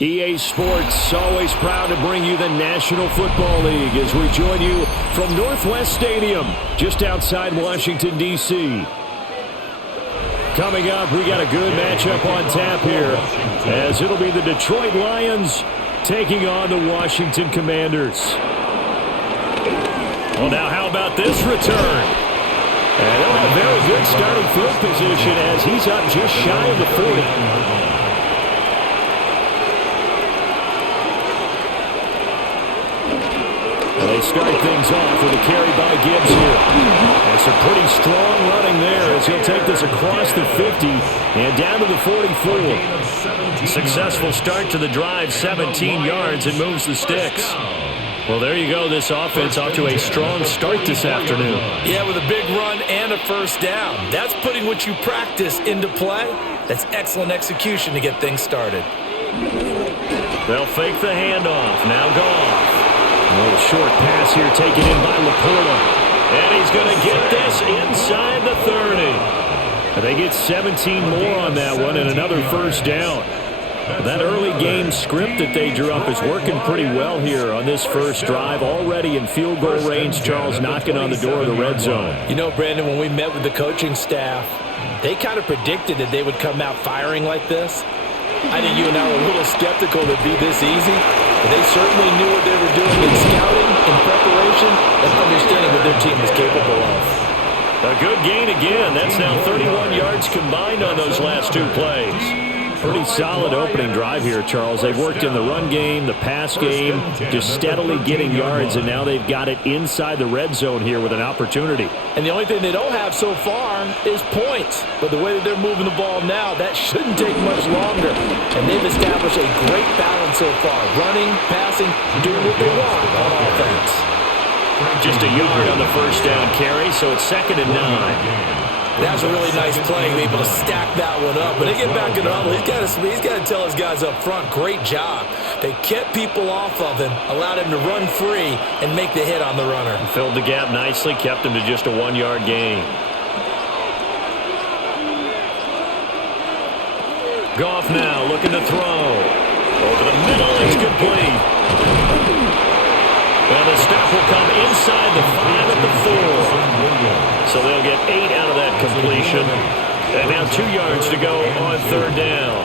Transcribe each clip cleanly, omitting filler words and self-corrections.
EA Sports, always proud to bring you the National Football League as we join you from Northwest Stadium, just outside Washington, D.C. Coming up, we got a good matchup on tap here, as it'll be the Detroit Lions taking on the Washington Commanders. Well, now how about this return? And they'll have very good starting field position as he's up just shy of the 40. They start things off with a carry by Gibbs here. And some pretty strong running there as he'll take this across the 50 and down to the 44. Successful start to the drive, 17 yards, and moves the sticks. Well, there you go. This offense off to a strong start this afternoon. Yeah, with a big run and a first down. That's putting what you practice into play. That's excellent execution to get things started. They'll fake the handoff. Now Goff. A little short pass here taken in by Laporta. And he's going to get this inside the 30. And they get 17 more on that one and another first down. That early game script that they drew up is working pretty well here on this first drive. Already in field goal range, Charles knocking on the door of the red zone. You know, Brandon, when we met with the coaching staff, they kind of predicted that they would come out firing like this. I think you and I were a little skeptical that it'd be this easy, but they certainly knew what they were doing in scouting, in preparation, and understanding what their team was capable of. A good gain again. That's now 31 yards combined on those last two plays. Pretty solid opening drive here, Charles. They've worked in the run game, the pass game, just steadily getting yards, and now they've got it inside the red zone here with an opportunity. And the only thing they don't have so far is points. But the way that they're moving the ball now, that shouldn't take much longer. And they've established a great balance so far. Running, passing, doing what they want on offense. Just a yard on the first down carry, so it's 2nd and 9. That was a really nice play, able to stack that one up. When they get back in the huddle, he's got to tell his guys up front, great job. They kept people off of him, allowed him to run free and make the hit on the runner. Filled the gap nicely, kept him to just a 1-yard gain. Goff now looking to throw. Over the middle, it's complete. And the stop will come inside the 5 at the 4. So they'll get 8 out of that completion. And now 2 yards to go on 3rd down.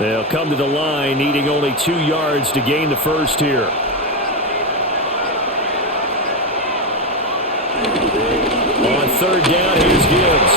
They'll come to the line, needing only 2 yards to gain the first here. On 3rd down, here's Gibbs.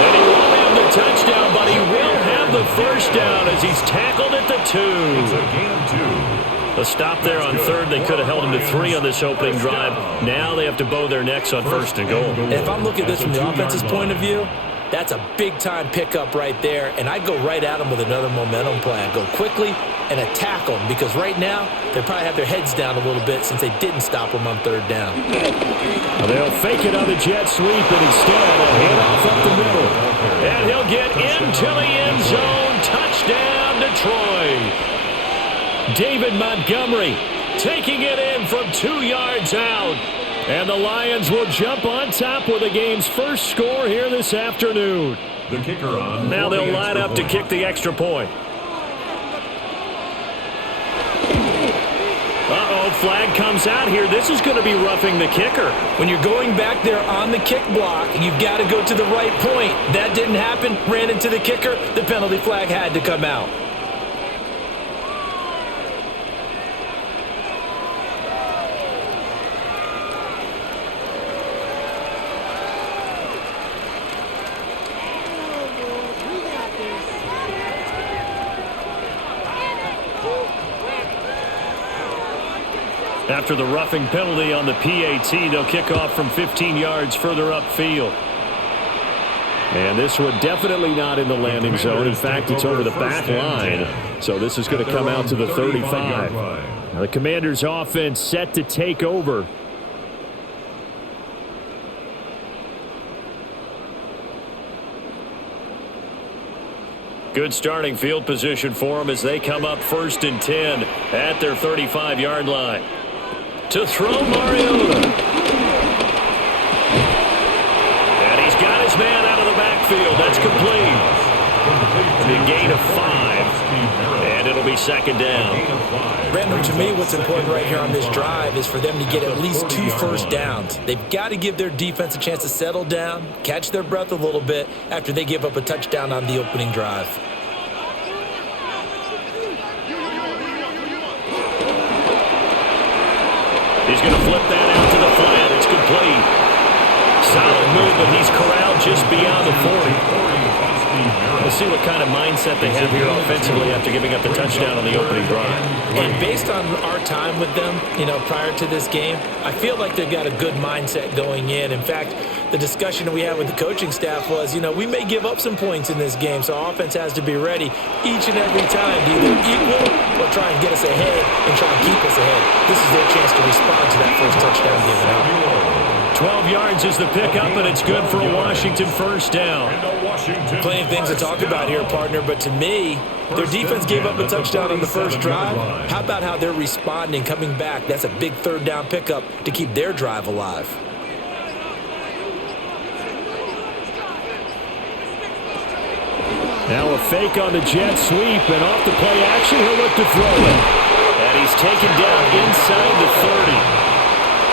And he won't have the touchdown, but he will have the first down as he's tackled at the 2. It's a gain of 2. A stop there on 3rd. They could have held him to 3 on this opening drive. Now they have to bow their necks on 1st and goal. If I'm looking at this from the offense's point of view, that's a big-time pickup right there, and I'd go right at them with another momentum play. I'd go quickly and attack them, because right now they probably have their heads down a little bit since they didn't stop them on 3rd down. They'll fake it on the jet sweep, and instead a handoff up the middle. And he'll get into the end zone. Touchdown, Detroit. David Montgomery taking it in from 2 yards out. And the Lions will jump on top with the game's first score here this afternoon. The kicker on. Now they'll line up to kick the extra point. Uh-oh, flag comes out here. This is going to be roughing the kicker. When you're going back there on the kick block, you've got to go to the right point. That didn't happen. Ran into the kicker. The penalty flag had to come out. After the roughing penalty on the PAT, they'll kick off from 15 yards further upfield. And this one definitely not in the landing zone. In fact, it's over the back line. So this is going to come out to the 35. Now the Commanders' offense set to take over. Good starting field position for them as they come up 1st and 10 at their 35-yard line. To throw, Mariota. And he's got his man backfield. That's complete. The gain of 5, and it'll be second down. Brandon, to me, what's important right here on this drive is for them to get at least 2 first downs. They've got to give their defense a chance to settle down, catch their breath a little bit after they give up a touchdown on the opening drive. He's going to flip that out to the flat. It's complete. Solid move, but he's corralled just beyond the 40. We'll see what kind of mindset they have here offensively after giving up the touchdown on the opening drive. And based on our time with them, prior to this game, I feel like they've got a good mindset going in. In fact, the discussion we had with the coaching staff was, we may give up some points in this game, so our offense has to be ready each and every time to either equal or try and get us ahead and try and keep us ahead. This is their chance to respond to that first touchdown given up. 12 yards is the pickup, and it's good for a Washington first down. Plenty of things to talk about here, partner, but to me, their defense gave up a touchdown on the first drive. How about how they're responding, coming back? That's a big third down pickup to keep their drive alive. Now a fake on the jet sweep, and off the play action, he'll look to throw it. And he's taken down inside the 30.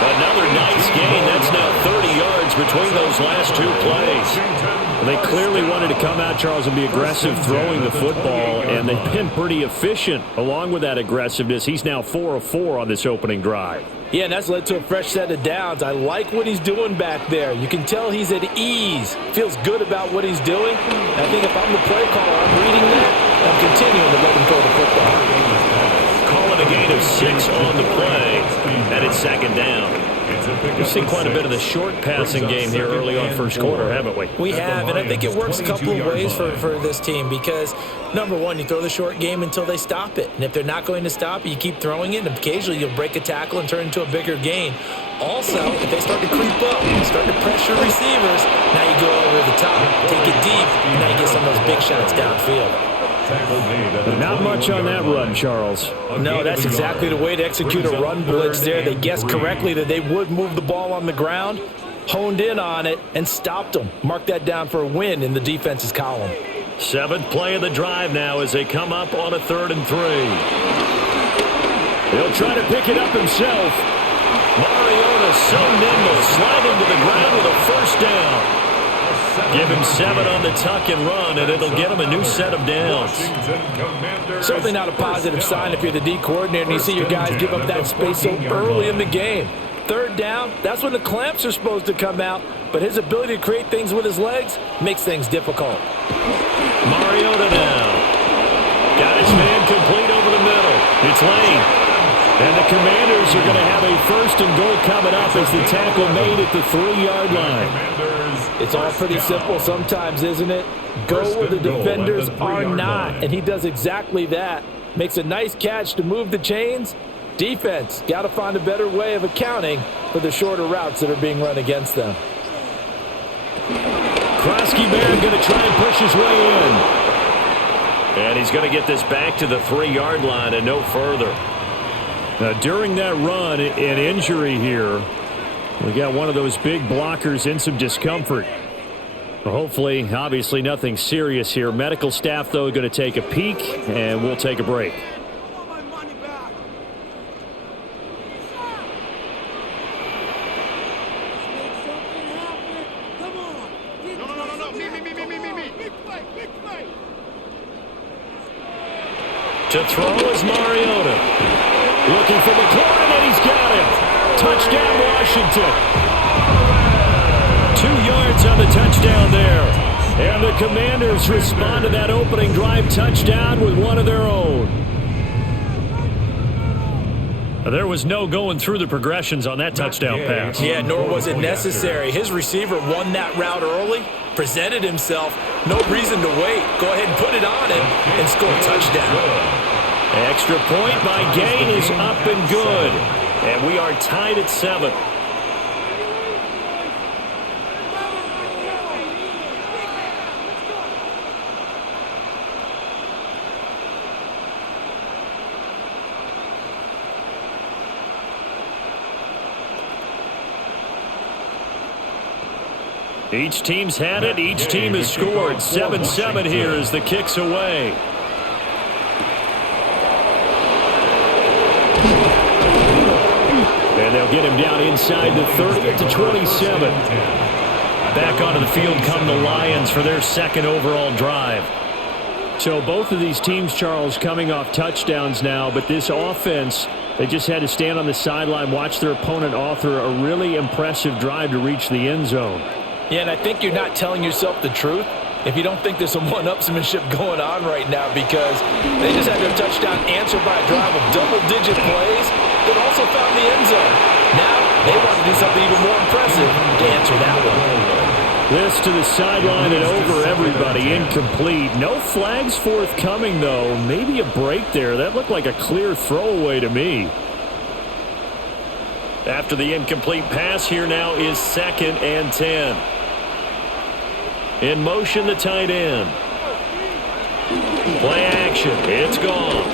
Another nice gain. That's now 30 yards between those last 2 plays. They clearly wanted to come out, Charles, and be aggressive throwing the football, and they've been pretty efficient along with that aggressiveness. He's now 4 of 4 on this opening drive. Yeah, and that's led to a fresh set of downs. I like what he's doing back there. You can tell he's at ease. Feels good about what he's doing. And I think if I'm the play caller, I'm reading that, and I'm continuing to let him throw the football. Calling a gain of 6 on the play, and it's second down. We've seen quite a bit of the short passing game here early on first quarter, haven't we? We have, and I think it works a couple of ways for this team because, number one, you throw the short game until they stop it. And if they're not going to stop it, you keep throwing it, and occasionally you'll break a tackle and turn into a bigger gain. Also, if they start to creep up and start to pressure receivers, now you go over the top, take it deep, and now you get some of those big shots downfield. Not much on that run, Charles. No, that's exactly the way to execute a run blitz there. They guessed correctly that they would move the ball on the ground, honed in on it, and stopped them. Mark that down for a win in the defense's column. 7th play of the drive now as they come up on a 3rd and 3. He'll try to pick it up himself. Mariota so nimble, sliding to the ground with a first down. Give him 7 on the tuck and run, and it'll get him a new set of downs. Certainly not a positive sign if you're the D coordinator and you see your guys give up that space so early in the game. 3rd down, that's when the clamps are supposed to come out, but his ability to create things with his legs makes things difficult. Mariota now. Got his man complete over the middle. It's Lane. And the Commanders are going to have a 1st and goal coming up as the tackle made at the 3-yard line. It's all pretty simple sometimes, isn't it? Go where the defenders are not, and he does exactly that. Makes a nice catch to move the chains. Defense, got to find a better way of accounting for the shorter routes that are being run against them. Krosky Bear going to try and push his way in. And he's going to get this back to the 3-yard line and no further. During that run, an injury here. We got one of those big blockers in some discomfort. Hopefully, obviously nothing serious here. Medical staff, though, going to take a peek, and we'll take a break. To throw is Mariota. Looking for McLaurin, and he's got him. Touchdown, Washington. 2 yards on the touchdown there. And the Commanders respond to that opening drive touchdown with one of their own. There was no going through the progressions on that touchdown pass. Yeah, nor was it necessary. His receiver won that route early, presented himself. No reason to wait. Go ahead and put it on him and score a touchdown. Extra point by Gain is up and good. And we are tied at 7. Each team's had it. Each team has scored. 7-7 here as the kick's away. And they'll get him down inside the 30 at the 27. Back onto the field come the Lions for their second overall drive. So both of these teams, Charles, coming off touchdowns now, but this offense, they just had to stand on the sideline, watch their opponent author a really impressive drive to reach the end zone. Yeah, and I think you're not telling yourself the truth if you don't think there's some one-upsmanship going on right now, because they just had their touchdown answered by a drive of double-digit plays that also found the end zone. Now they want to do something even more impressive to answer that one. This to the sideline and over everybody. Incomplete. No flags forthcoming, though. Maybe a break there. That looked like a clear throwaway to me. After the incomplete pass, here now is 2nd and 10. In motion, the tight end. Play action. It's gone.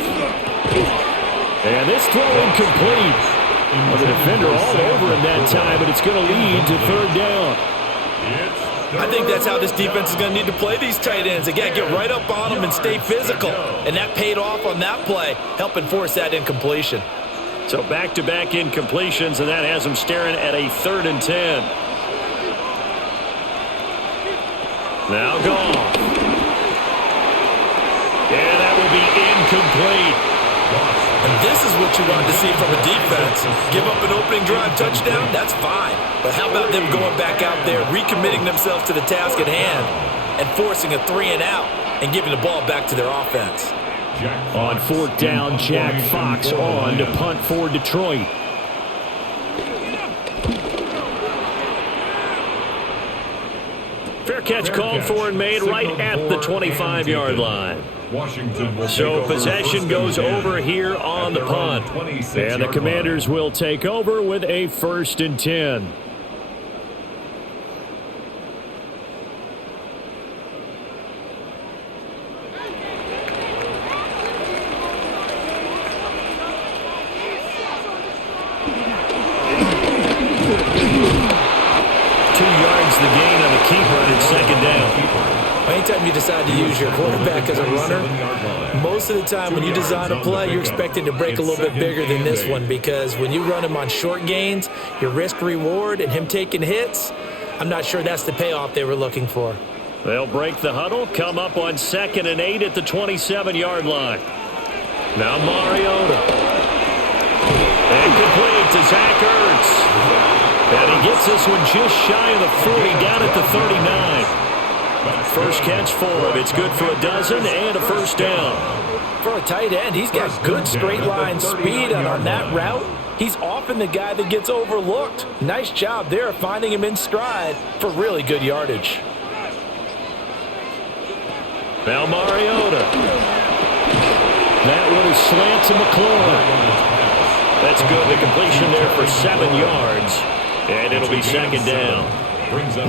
And this throw incomplete. Well, the defender all over him that time, but it's going to lead to 3rd down. I think that's how this defense is going to need to play these tight ends. Again, get right up on them and stay physical. And that paid off on that play, helping force that incompletion. So back-to-back incompletions, and that has them staring at a 3rd and 10. Now gone. And that will be incomplete. And this is what you want to see from a defense. Give up an opening drive touchdown, that's fine. But how about them going back out there, recommitting themselves to the task at hand, and forcing a 3-and-out and giving the ball back to their offense. On 4th down, Jack Fox on to punt for Detroit. Fair catch called for and made right at the 25-yard line. So possession goes over here on the punt. And the Commanders will take over with a 1st and 10. The gain on the keeper, and it's 2nd down. Anytime you decide to use your quarterback as a runner, most of the time when you design a play, you're expected to break a little bit bigger than this one, because when you run him on short gains, your risk-reward and him taking hits, I'm not sure that's the payoff they were looking for. They'll break the huddle, come up on 2nd and 8 at the 27-yard line. Now Mariota. And complete to Zach Ertz. And he gets this one just shy of the 40, down at the 39. First catch for him. It's good for a dozen and a 1st down. For a tight end, he's got good straight line speed, and on that route, he's often the guy that gets overlooked. Nice job there finding him in stride for really good yardage. Now Mariota. That one is slant to McLaurin. That's good. The completion there for 7 yards. And it'll be 2nd down.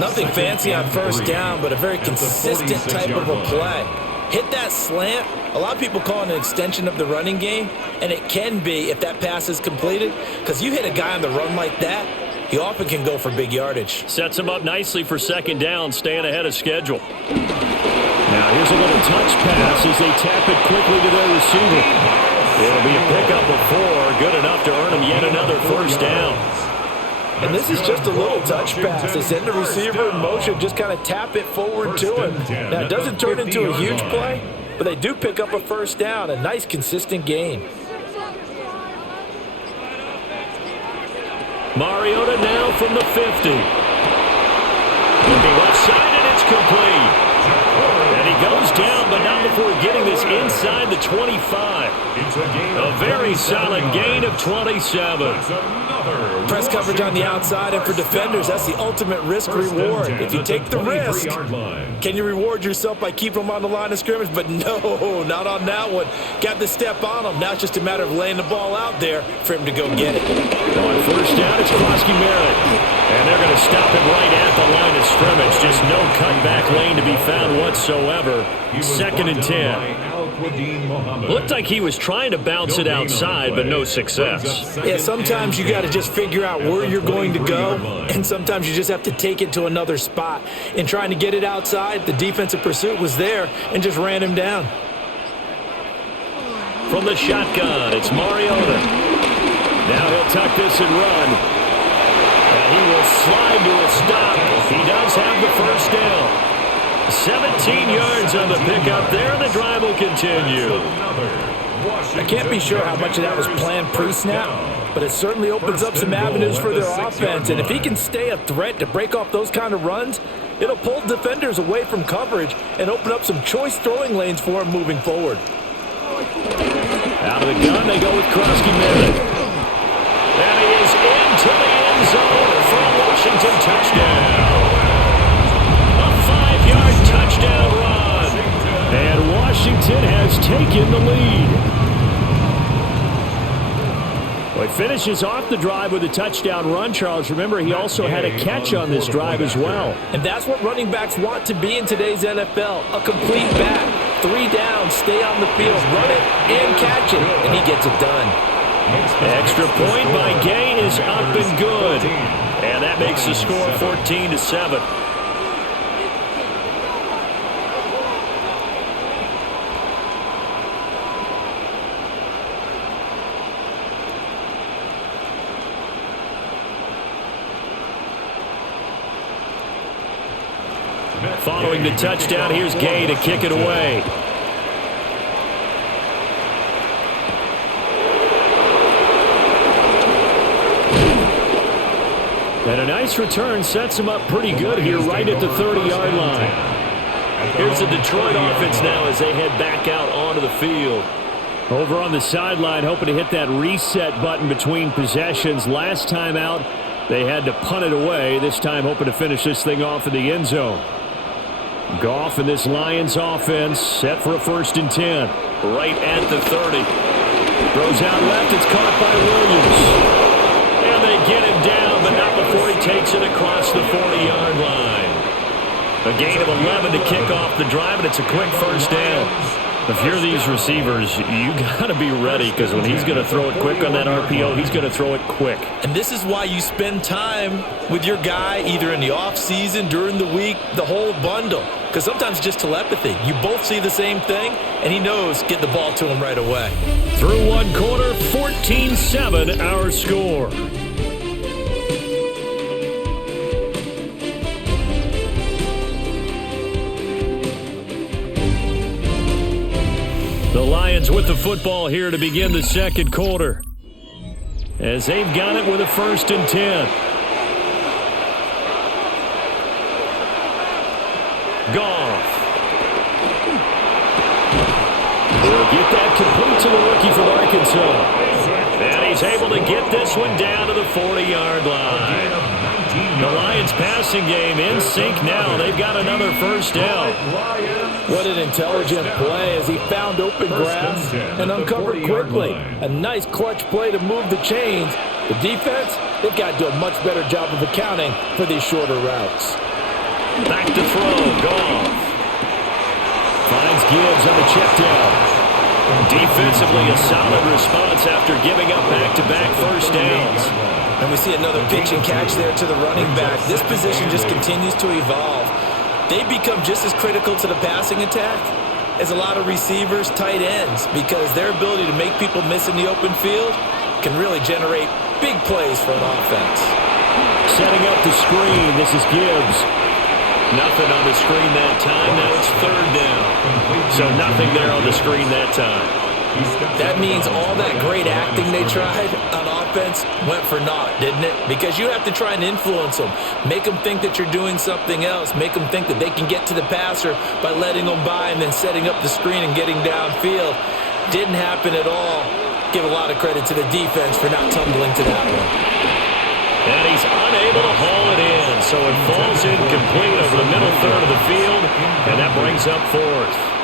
Nothing fancy on 1st down, but a very consistent type of a play. Hit that slant. A lot of people call it an extension of the running game, and it can be if that pass is completed, because you hit a guy on the run like that, he often can go for big yardage. Sets him up nicely for 2nd down, staying ahead of schedule. Now here's a little touch pass as they tap it quickly to their receiver. It'll be a pickup of 4, good enough to earn him yet another 1st down. And this is just a little touch pass. They send the receiver in motion, just kind of tap it forward to him. Now, it doesn't turn into a huge play, but they do pick up a 1st down, a nice, consistent gain. Mariota now from the 50. Looking left side, and it's complete. And he goes down, but not before getting this inside the 25. A very solid gain of 27. Press coverage on the outside, and for defenders, that's the ultimate risk-reward. If you take the risk, can you reward yourself by keeping them on the line of scrimmage? But no, not on that one. Got the step on them. Now it's just a matter of laying the ball out there for him to go get it. On 1st down, it's Krosky Merritt. And they're going to stop him right at the line of scrimmage. Just no cutback lane to be found whatsoever. 2nd and 10. Looked like he was trying to bounce it outside, but no success. Yeah, sometimes you got to just figure out where you're going to go, and sometimes you just have to take it to another spot. In trying to get it outside, the defensive pursuit was there and just ran him down. From the shotgun, it's Mariota. Now he'll tuck this and run. And he will slide to a stop. He does have the first down. 17 yards on the pickup there, and the drive will continue. I can't be sure how much of that was planned pre-snap, but it certainly opens up some avenues for their offense. And if he can stay a threat to break off those kind of runs, it'll pull defenders away from coverage and open up some choice throwing lanes for him moving forward. Out of the gun, they go with Krosky Madden. And he is into the end zone for a Washington touchdown. A 5-yard touchdown run. And Washington has taken the lead. Well, he finishes off the drive with a touchdown run, Charles. Remember, he also had a catch on this drive as well. And that's what running backs want to be in today's NFL, a complete back. 3 downs, stay on the field, run it, and catch it, and he gets it done. Extra point by Gay is up and good. And that makes the score 14-7. Following the touchdown, here's Gay to kick it away. And a nice return sets him up pretty good here right at the 30-yard line. Here's the Detroit offense now as they head back out onto the field. Over on the sideline, hoping to hit that reset button between possessions. Last time out, they had to punt it away. This time hoping to finish this thing off in the end zone. Goff and this Lions offense set for a 1st and 10. Right at the 30. Throws out left. It's caught by Williams. And they get him down, but not before he takes it across the 40-yard line. A gain of 11 to kick off the drive, and it's a quick 1st down. If you're these receivers, you got to be ready, because when he's going to throw it quick on that RPO, he's going to throw it quick. And this is why you spend time with your guy either in the offseason, during the week, the whole bundle. Because sometimes just telepathy. You both see the same thing, and he knows get the ball to him right away. Through one quarter, 14-7 our score. The Lions with the football here to begin the second quarter, as they've got it with a 1st and 10. Goff. They'll get that complete to the rookie from Arkansas. And he's able to get this one down to the 40-yard line. The Lions passing game in sync now. They've got another 1st down. What an intelligent play as he found open grass and uncovered quickly. A nice clutch play to move the chains. The defense, they've got to do a much better job of accounting for these shorter routes. Back to throw. Goff. Finds Gibbs on the check down. Defensively, a solid response after giving up back-to-back 1st downs. And we see another pitch and catch there to the running back. This position just continues to evolve. They become just as critical to the passing attack as a lot of receivers, tight ends, because their ability to make people miss in the open field can really generate big plays for an offense. Setting up the screen, this is Gibbs. Nothing on the screen that time. Now it's 3rd down. So nothing there on the screen that time. That means all that great acting they tried on offense went for naught, didn't it? Because you have to try and influence them. Make them think that you're doing something else. Make them think that they can get to the passer by letting them by and then setting up the screen and getting downfield. Didn't happen at all. Give a lot of credit to the defense for not tumbling to that one. And he's unable to haul it in, so it falls incomplete over the middle third of the field, and that brings up 4th.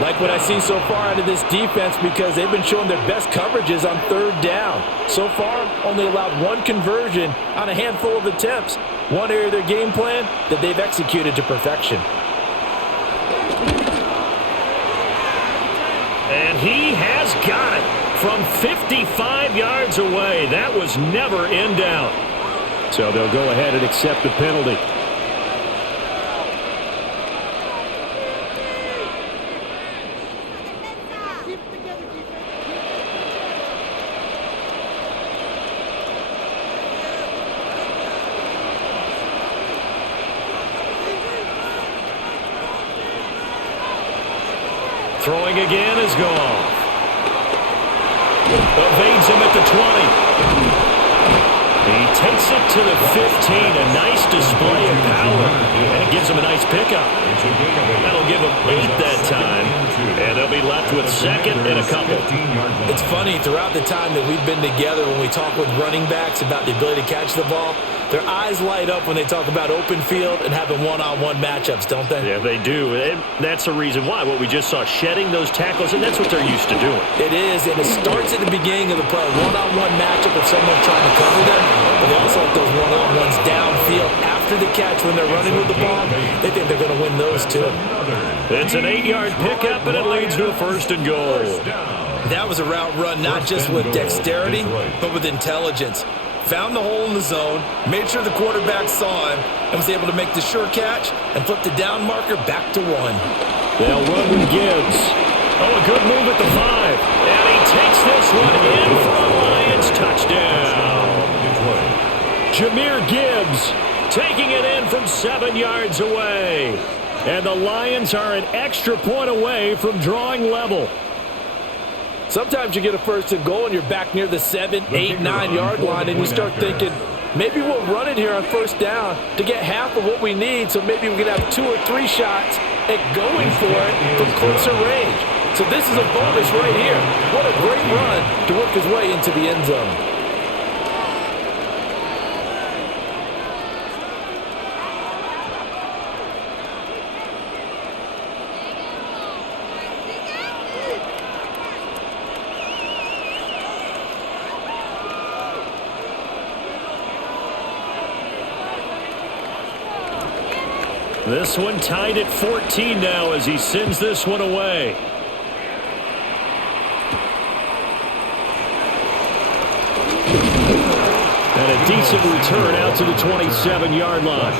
Like what I see so far out of this defense, because they've been showing their best coverages on 3rd down. So far, only allowed 1 conversion on a handful of attempts. One area of their game plan that they've executed to perfection. And he has got it from 55 yards away. That was never in doubt. So they'll go ahead and accept the penalty. Throwing again is Goff. Evades him at the 20. He takes it to the 15. A nice display of power. And it gives him a nice pickup. That'll give him 8 that time. And they'll be left with second and a couple. It's funny, throughout the time that we've been together, when we talk with running backs about the ability to catch the ball, their eyes light up when they talk about open field and having one-on-one matchups, don't they? Yeah, they do. And that's the reason why. What we just saw, shedding those tackles, and that's what they're used to doing. It is, and it starts at the beginning of the play. One-on-one matchup if someone's trying to cover them, but they also like those one-on-ones downfield after the catch when they're running with the ball. They think they're going to win those too. It's an 8-yard pickup, and it leads to a first and goal. That was a route run not just with dexterity, but with intelligence. Found the hole in the zone, made sure the quarterback saw him, and was able to make the sure catch and flip the down marker back to 1. They'll run with Gibbs. Oh, a good move at the 5. And he takes this one in for a Lions touchdown. Jahmyr Gibbs taking it in from 7 yards away. And the Lions are an extra point away from drawing level. Sometimes you get a first and goal and you're back near the 7, 8, 9-yard line, and you start thinking, maybe we'll run it here on first down to get half of what we need, so maybe we can have 2 or 3 shots at going for it from closer range. So this is a bonus right here. What a great run to work his way into the end zone. This one tied at 14 now as he sends this one away. And a decent return out to the 27-yard line.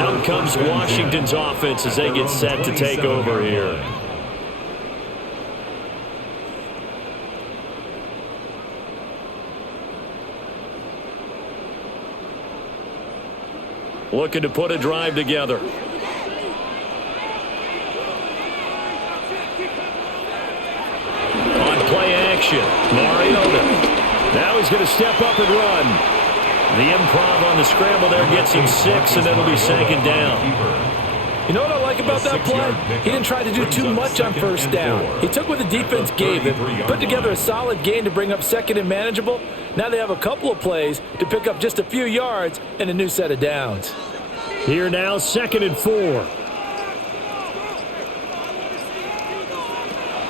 Out comes Washington's offense as they get set to take over here. Looking to put a drive together. On play action, Mariota. Now he's going to step up and run. The improv on the scramble there gets him 6, and it'll be second down. You know what I like about that play? He didn't try to do too much on first down. He took what the defense gave him, put together a solid gain to bring up second and manageable. Now they have a couple of plays to pick up just a few yards and a new set of downs. Here now, 2nd and 4.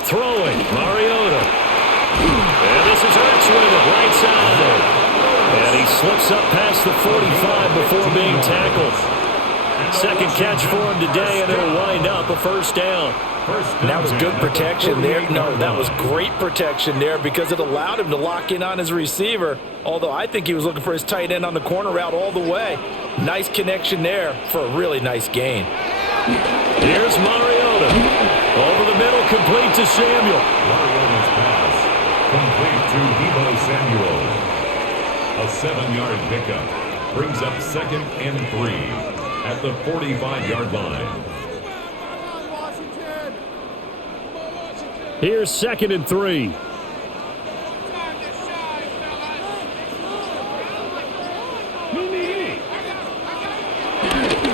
Throwing, Mariota. And this is Ertz with it, right side. And he slips up past the 45 before being tackled. Second catch for him today, and it'll wind up a first down. And that was good protection there. No, that was great protection there because it allowed him to lock in on his receiver, although I think he was looking for his tight end on the corner route all the way. Nice connection there for a really nice gain. Here's Mariota. Over the middle, complete to Samuel. Mariota's pass complete to Deebo Samuel. A 7-yard pickup brings up 2nd and 3 at the 45-yard line. Here's 2nd and 3.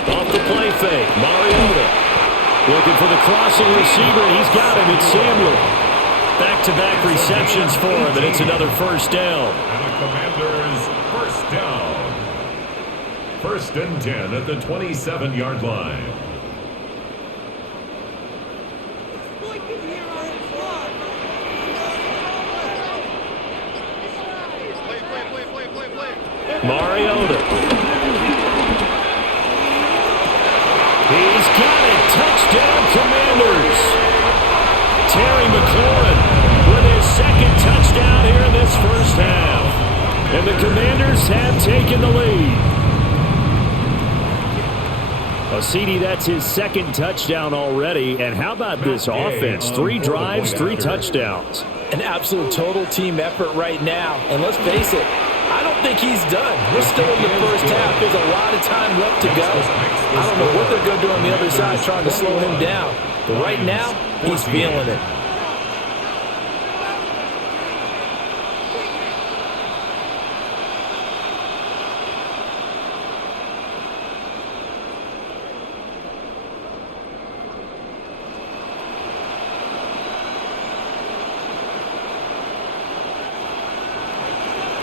Off the play fake, Mariota. Looking for the crossing receiver, and he's got him. It's Samuel. Back-to-back receptions for him, and it's another first down. And the Commanders first down. 1st and 10 at the 27-yard line. Mariota. He's got it. Touchdown, Commanders. Terry McLaurin And the Commanders have taken the lead. Well, CD, that's his second touchdown already. And how about this offense? 3 drives, 3 touchdowns. An absolute total team effort right now. And let's face it, I don't think he's done. We're still in the first half. There's a lot of time left to go. I don't know what they're going to do on the other side trying to slow him down. But right now, he's feeling it.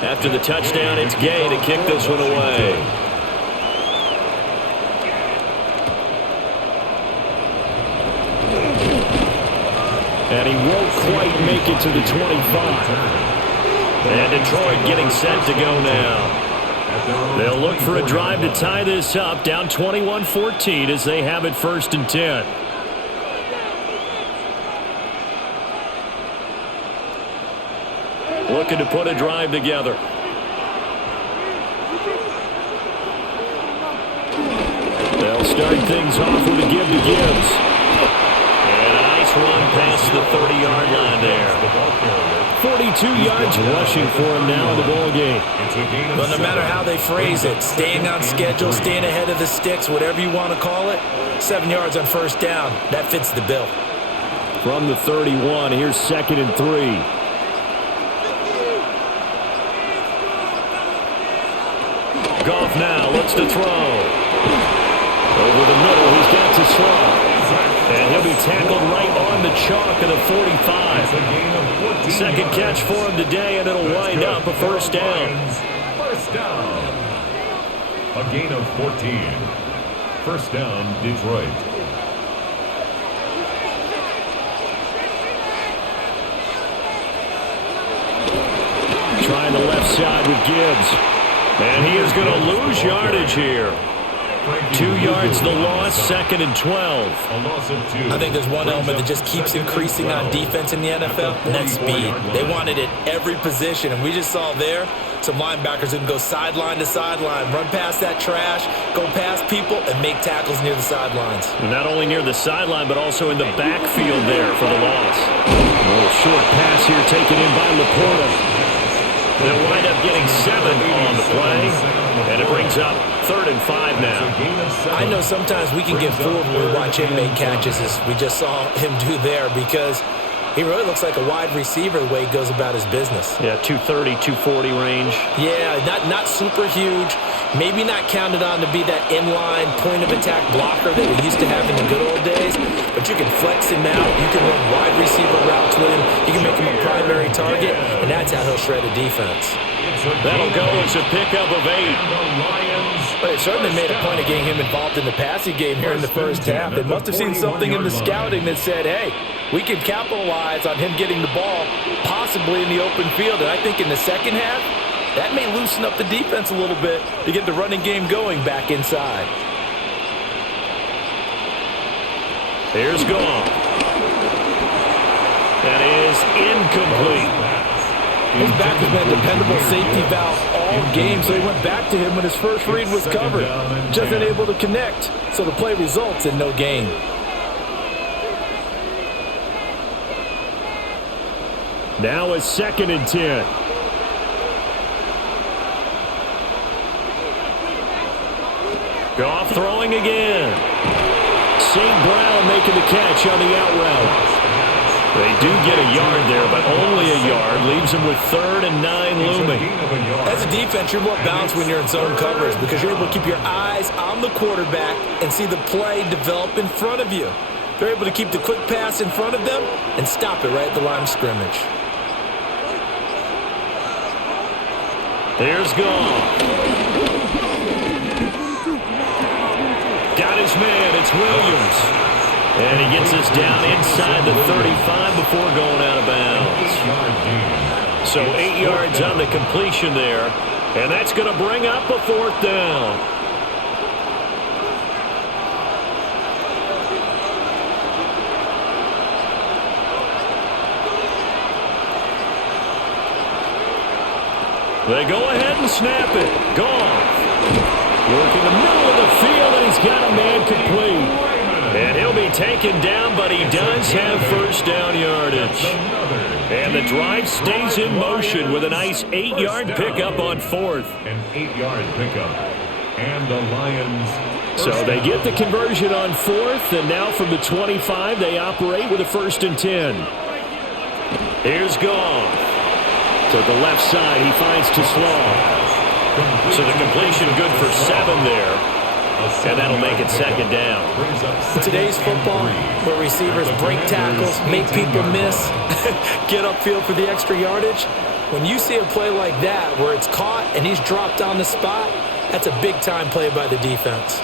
After the touchdown, it's Gay to kick this one away. And he won't quite make it to the 25. And Detroit getting set to go now. They'll look for a drive to tie this up, down 21-14 as they have it 1st and 10. Looking to put a drive together. They'll start things off with a give to Gibbs. And a nice run past the 30-yard line there. 42 yards rushing for him now in the ball game. But no matter how they phrase it, staying on schedule, staying ahead of the sticks, whatever you want to call it, 7 yards on 1st down, that fits the bill. From the 31, here's 2nd and 3. Goff now looks to throw. Over the middle, he's got to throw. And he'll be tackled right on the chalk of the 45. Second catch for him today, and it'll wind up a 1st down. First down. A gain of 14. 1st down, Detroit. Trying the left side with Gibbs. And he is going to lose yardage here. 2 yards the loss, 2nd and 12. I think there's one element that just keeps increasing on defense in the NFL, and that's speed. They want it at every position, and we just saw there some linebackers who can go sideline to sideline, run past that trash, go past people, and make tackles near the sidelines. And not only near the sideline, but also in the backfield there for the loss. A little short pass here taken in by Laporta. They'll wind up getting 7 on the play, and it brings up 3rd and 5 now. I know sometimes we can get fooled when we watch him make catches, as we just saw him do there, because he really looks like a wide receiver the way he goes about his business. Yeah, 230, 240 range. Yeah, not super huge. Maybe not counted on to be that inline point-of-attack blocker that we used to have in the good old days, but you can flex him out. You can run wide receiver routes with him. You can make him a primary target, and that's how he'll shred a defense. That'll go as a pickup of 8. But it certainly made a point of getting him involved in the passing game here in the first half. They must have seen something in the scouting that said, hey, we can capitalize on him getting the ball, possibly in the open field. And I think in the second half, that may loosen up the defense a little bit to get the running game going back inside. Here's Goff. That is incomplete. His back has been a dependable safety valve all game, so he went back to him when his first read was covered. Just unable to connect, so the play results in no gain. Now a 2nd and 10. Goff throwing again. St. Brown making the catch on the out route. They do get a yard there, but only a yard. Leaves them with 3rd and 9 looming. As a defense, you're more balanced when you're in zone coverage because you're able to keep your eyes on the quarterback and see the play develop in front of you. They're able to keep the quick pass in front of them and stop it right at the line of scrimmage. There's Goff. Got his man. It's Williams. And he gets us down inside the 35 before going out of bounds. So 8 yards on the completion there. And that's going to bring up a 4th down. They go ahead and snap it. Goff. Work in the middle of the field, and he's got a man complete. And he'll be taken down, but he does have first down yardage. And the drive stays in motion with a nice 8-yard pickup on fourth. An 8-yard pickup. And the Lions. So they get the conversion on fourth, and now from the 25, they operate with a 1st and 10. Here's Goff. To the left side, he finds Slaw. So the completion good for 7 there. And that'll make it 2nd down. In today's football, where receivers break tackles, make people miss, get upfield for the extra yardage, when you see a play like that where it's caught and he's dropped on the spot, that's a big-time play by the defense.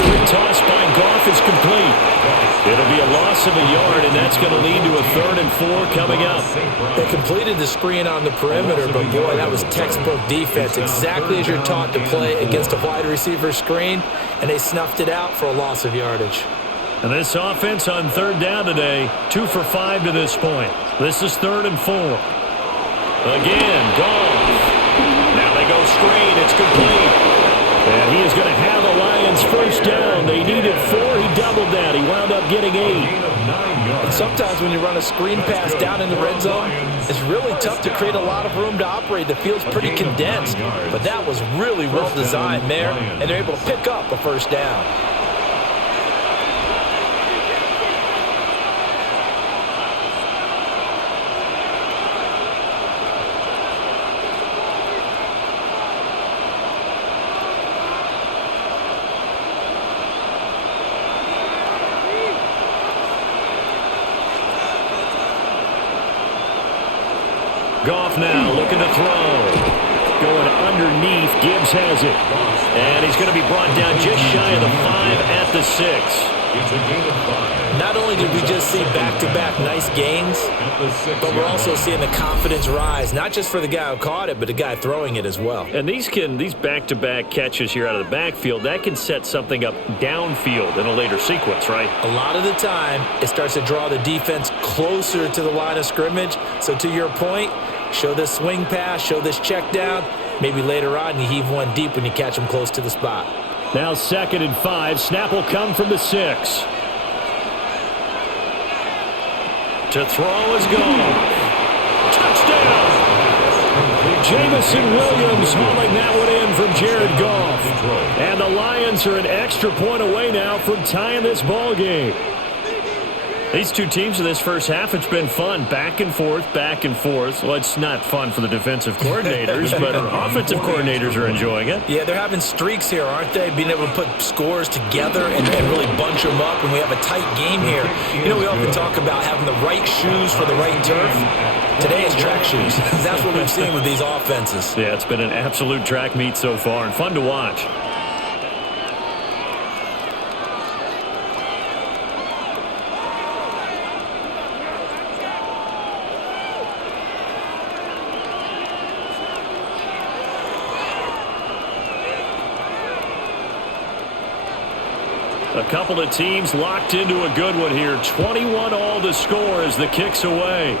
The toss by Goff is complete. It'll be a loss of a yard, and that's going to lead to a 3rd and 4 coming up. They completed the screen on the perimeter, but boy, that was textbook defense. Exactly as you're taught to play against a wide receiver screen, and they snuffed it out for a loss of yardage. And this offense on 3rd down today, 2 for 5 to this point. This is 3rd and 4. Again, Goff. Now they go screen. It's complete. And he is going to have the Lions first down. They needed 4. He doubled that. He wound up getting 8. And sometimes when you run a screen pass down in the red zone, it's really tough to create a lot of room to operate. The field's pretty condensed. But that was really well designed there, and they're able to pick up a first down. Goff now looking to throw. Going underneath. Gibbs has it. And he's going to be brought down just shy of the 5 at the 6. It's a gain of 5. Not only did we just see back-to-back nice gains, but we're also seeing the confidence rise, not just for the guy who caught it, but the guy throwing it as well. And these back-to-back catches here out of the backfield, that can set something up downfield in a later sequence, right? A lot of the time, it starts to draw the defense closer to the line of scrimmage. So to your point, show this swing pass, show this check down. Maybe later on you heave one deep when you catch them close to the spot. Now 2nd and 5. Snap will come from the 6. To throw is gone. Touchdown! Jamison Williams hauling that one in from Jared Goff. And the Lions are an extra point away now from tying this ball game. These two teams in this first half, it's been fun. Back and forth, back and forth. Well, it's not fun for the defensive coordinators, but offensive coordinators are enjoying it. Yeah, they're having streaks here, aren't they? Being able to put scores together and really bunch them up, and we have a tight game here. You know, we often talk about having the right shoes for the right turf. Today it's track shoes. That's what we've seen with these offenses. Yeah, it's been an absolute track meet so far, and fun to watch. A couple of teams locked into a good one here. 21-all to score as the kick's away.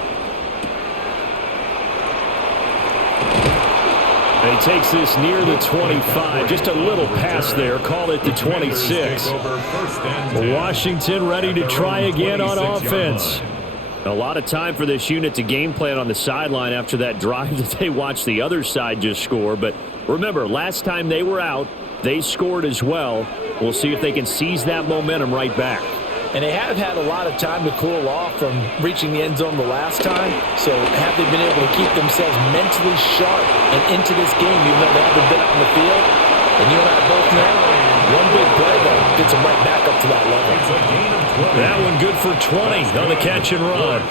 And he takes this near the 25. Just a little pass there. Call it the 26. Washington ready to try again on offense. A lot of time for this unit to game plan on the sideline after that drive that they watched the other side just score. But remember, last time they were out, they scored as well. We'll see if they can seize that momentum right back. And they have had a lot of time to cool off from reaching the end zone the last time. So have they been able to keep themselves mentally sharp and into this game, even though they haven't been out on the field? And you and I both know one big play that gets them right back up to that level. That one good for 20 on the catch and run.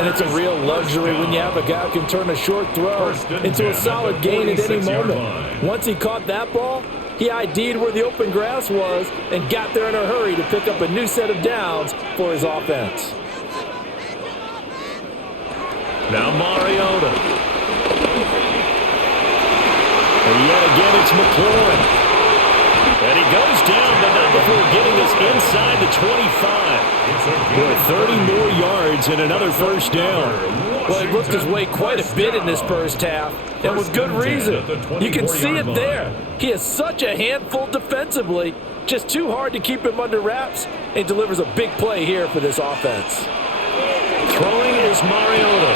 And it's a real luxury when you have a guy who can turn a short throw into a solid gain at any moment. Once he caught that ball, he ID'd where the open grass was and got there in a hurry to pick up a new set of downs for his offense. Now Mariota. And yet again it's McLaurin. And he goes down, but before getting this inside the 25. Boy, 30 more yards and another first down. Well, he looked his way quite a bit in this first half, and with good reason. You can see it there. He is such a handful defensively. Just too hard to keep him under wraps, and delivers a big play here for this offense. Throwing is Mariota.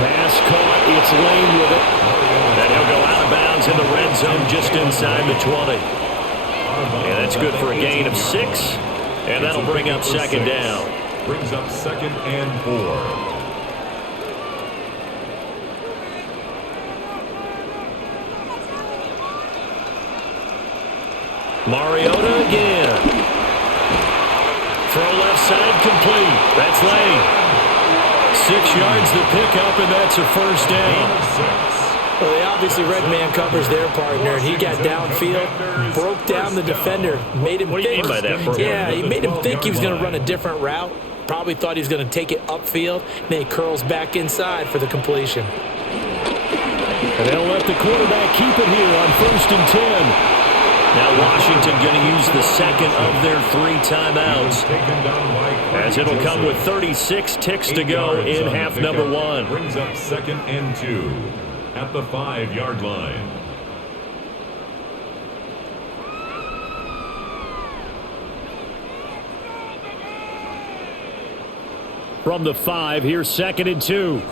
Pass caught. It's Lane with it. And he'll go out of bounds in the red zone just inside the 20. And that's good for a gain of 6. And that'll bring up second down. Brings up 2nd and 4. Mariota again. Throw left side complete. That's Lane. 6 yards to pick up, and that's a first down. Well, they obviously red man covers their partner, and he got downfield, broke down the defender, made him What do you mean by that? Yeah, he made him think he was going to run a different route. Probably thought he was going to take it upfield. Then he curls back inside for the completion. And they'll let the quarterback keep it here on 1st and 10. Now Washington going to use the second of their 3 timeouts, as it'll come with 36 ticks to go in half number 1. Brings up 2nd and 2 at the 5-yard line. From the 5, here's 2nd and 2.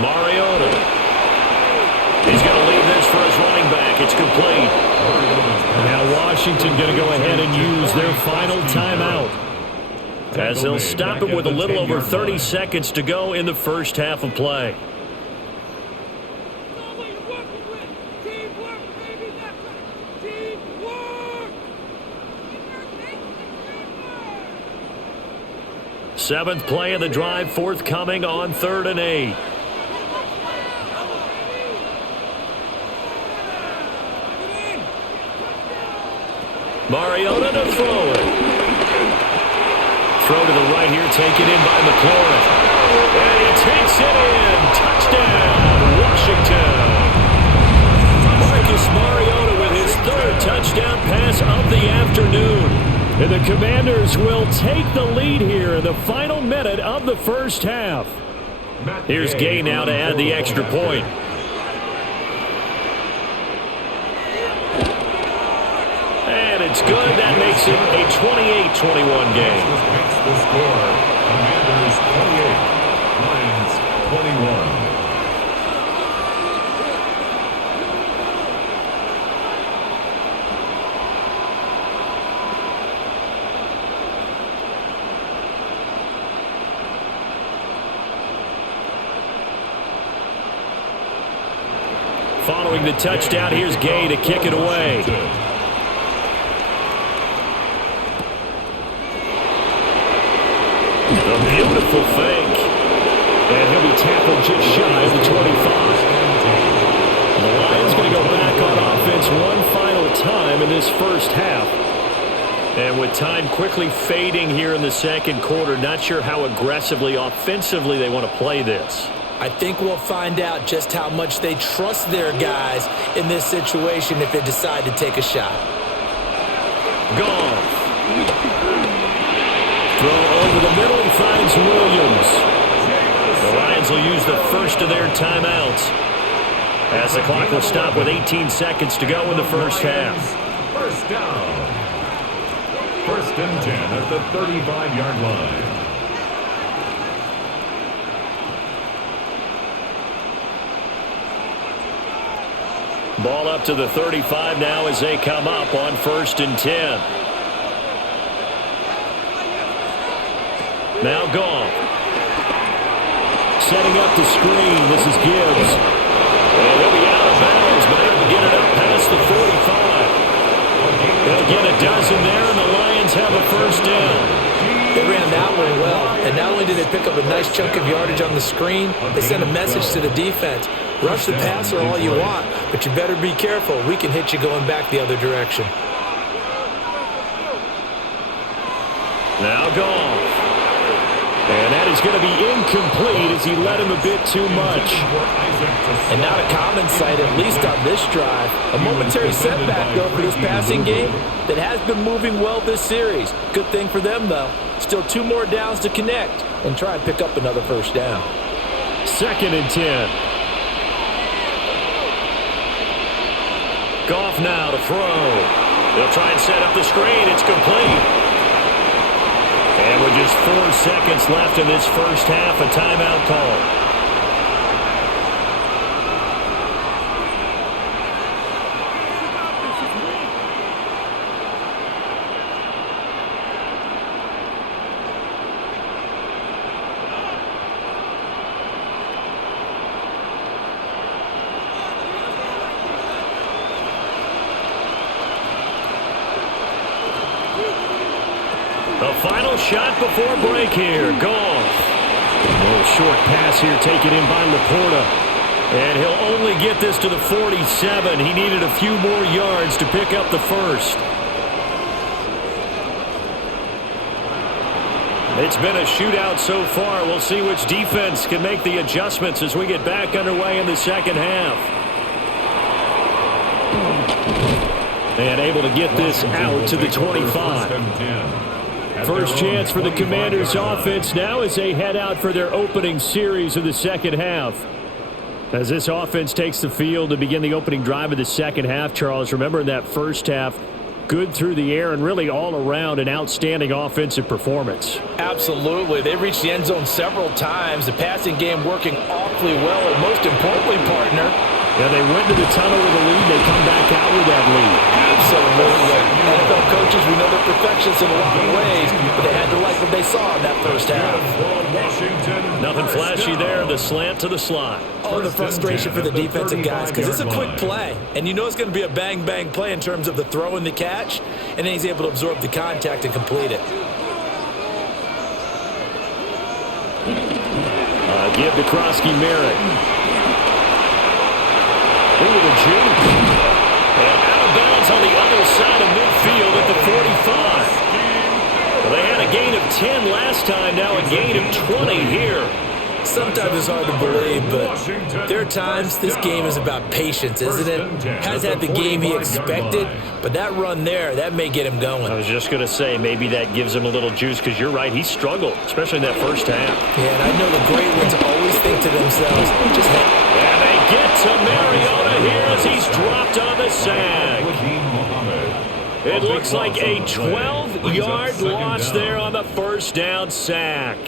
Mariota. He's going to leave this for his running back. It's complete. Now Washington going to go ahead and use their final timeout, as they'll stop it with a little over 30 seconds to go in the first half of play. Seventh play of the drive forthcoming on 3rd and 8. Mariota to throw it. Throw to the right here, taken in by McLaurin. And he takes it in. Touchdown, Washington. Marcus Mariota with his 3rd touchdown pass of the afternoon. And the Commanders will take the lead here in the final minute of the first half. Here's Gay now to add the extra point. And it's good. That makes it a 28-21 game. Makes the score. Commanders 28, Lions 21. Following the touchdown, here's Gay to kick it away. A beautiful fake. And he'll be tackled just shy of the 25. The Lions going to go back on offense one final time in this first half. And with time quickly fading here in the second quarter, not sure how aggressively, offensively they want to play this. I think we'll find out just how much they trust their guys in this situation if they decide to take a shot. Goff. Throw over the middle, he finds Williams. The Lions will use the first of their timeouts, as the clock will stop with 18 seconds to go in the first half. First down. 1st and 10 at the 35-yard line. Ball up to the 35 now as they come up on 1st and 10. Now Goff. Setting up the screen. This is Gibbs. And he'll be out of bounds, but able to get it up past the 45. They'll get a dozen there, and the Lions have a first down. They ran that one well, and not only did they pick up a nice chunk of yardage on the screen, they sent a message to the defense. Rush the passer all you want, but you better be careful. We can hit you going back the other direction. Now Goff. And that is is going to be incomplete as he led him a bit too much. And not a common sight, at least on this drive. A momentary setback, though, for this passing game that has been moving well this series. Good thing for them, though. Still 2 more downs to connect and try and pick up another first down. 2nd and 10. Goff now to throw. They'll try and set up the screen. It's complete. And with just 4 seconds left in this first half, a timeout call. The final shot before break here. Goff. A little short pass here taken in by Laporta. And he'll only get this to the 47. He needed a few more yards to pick up the first. It's been a shootout so far. We'll see which defense can make the adjustments as we get back underway in the second half. And able to get this out to the 25. First chance for the Commanders' offense now as they head out for their opening series of the second half. As this offense takes the field to begin the opening drive of the second half, Charles, remember in that first half, good through the air and really all around an outstanding offensive performance. Absolutely. They reached the end zone several times. The passing game working awfully well, and most importantly, partner, yeah, they went to the tunnel with a lead. They come back out with that lead. Absolutely. NFL coaches, we know they're perfectionists in a lot of ways, but they had to like what they saw in that first half. Nothing flashy there. The slant to the slot. Oh, the frustration for the defensive guys, because it's a quick play, and you know it's going to be a bang-bang play in terms of the throw and the catch, and then he's able to absorb the contact and complete it. Give to Krosky-Merritt. Ooh, the juke. And out of bounds on the other side of midfield at the 45. Well, they had a gain of 10 last time, now a gain of 20 here. Sometimes it's hard to believe, but there are times this game is about patience, isn't it? Has had the game he expected, but that run there, that may get him going. I was just going to say, maybe that gives him a little juice, because you're right, he struggled, especially in that first half. Yeah, and I know the great ones always think to themselves, just hang. And they get to Mariota here as he's dropped on the sack. It looks like a 12-yard loss there on the first down sack.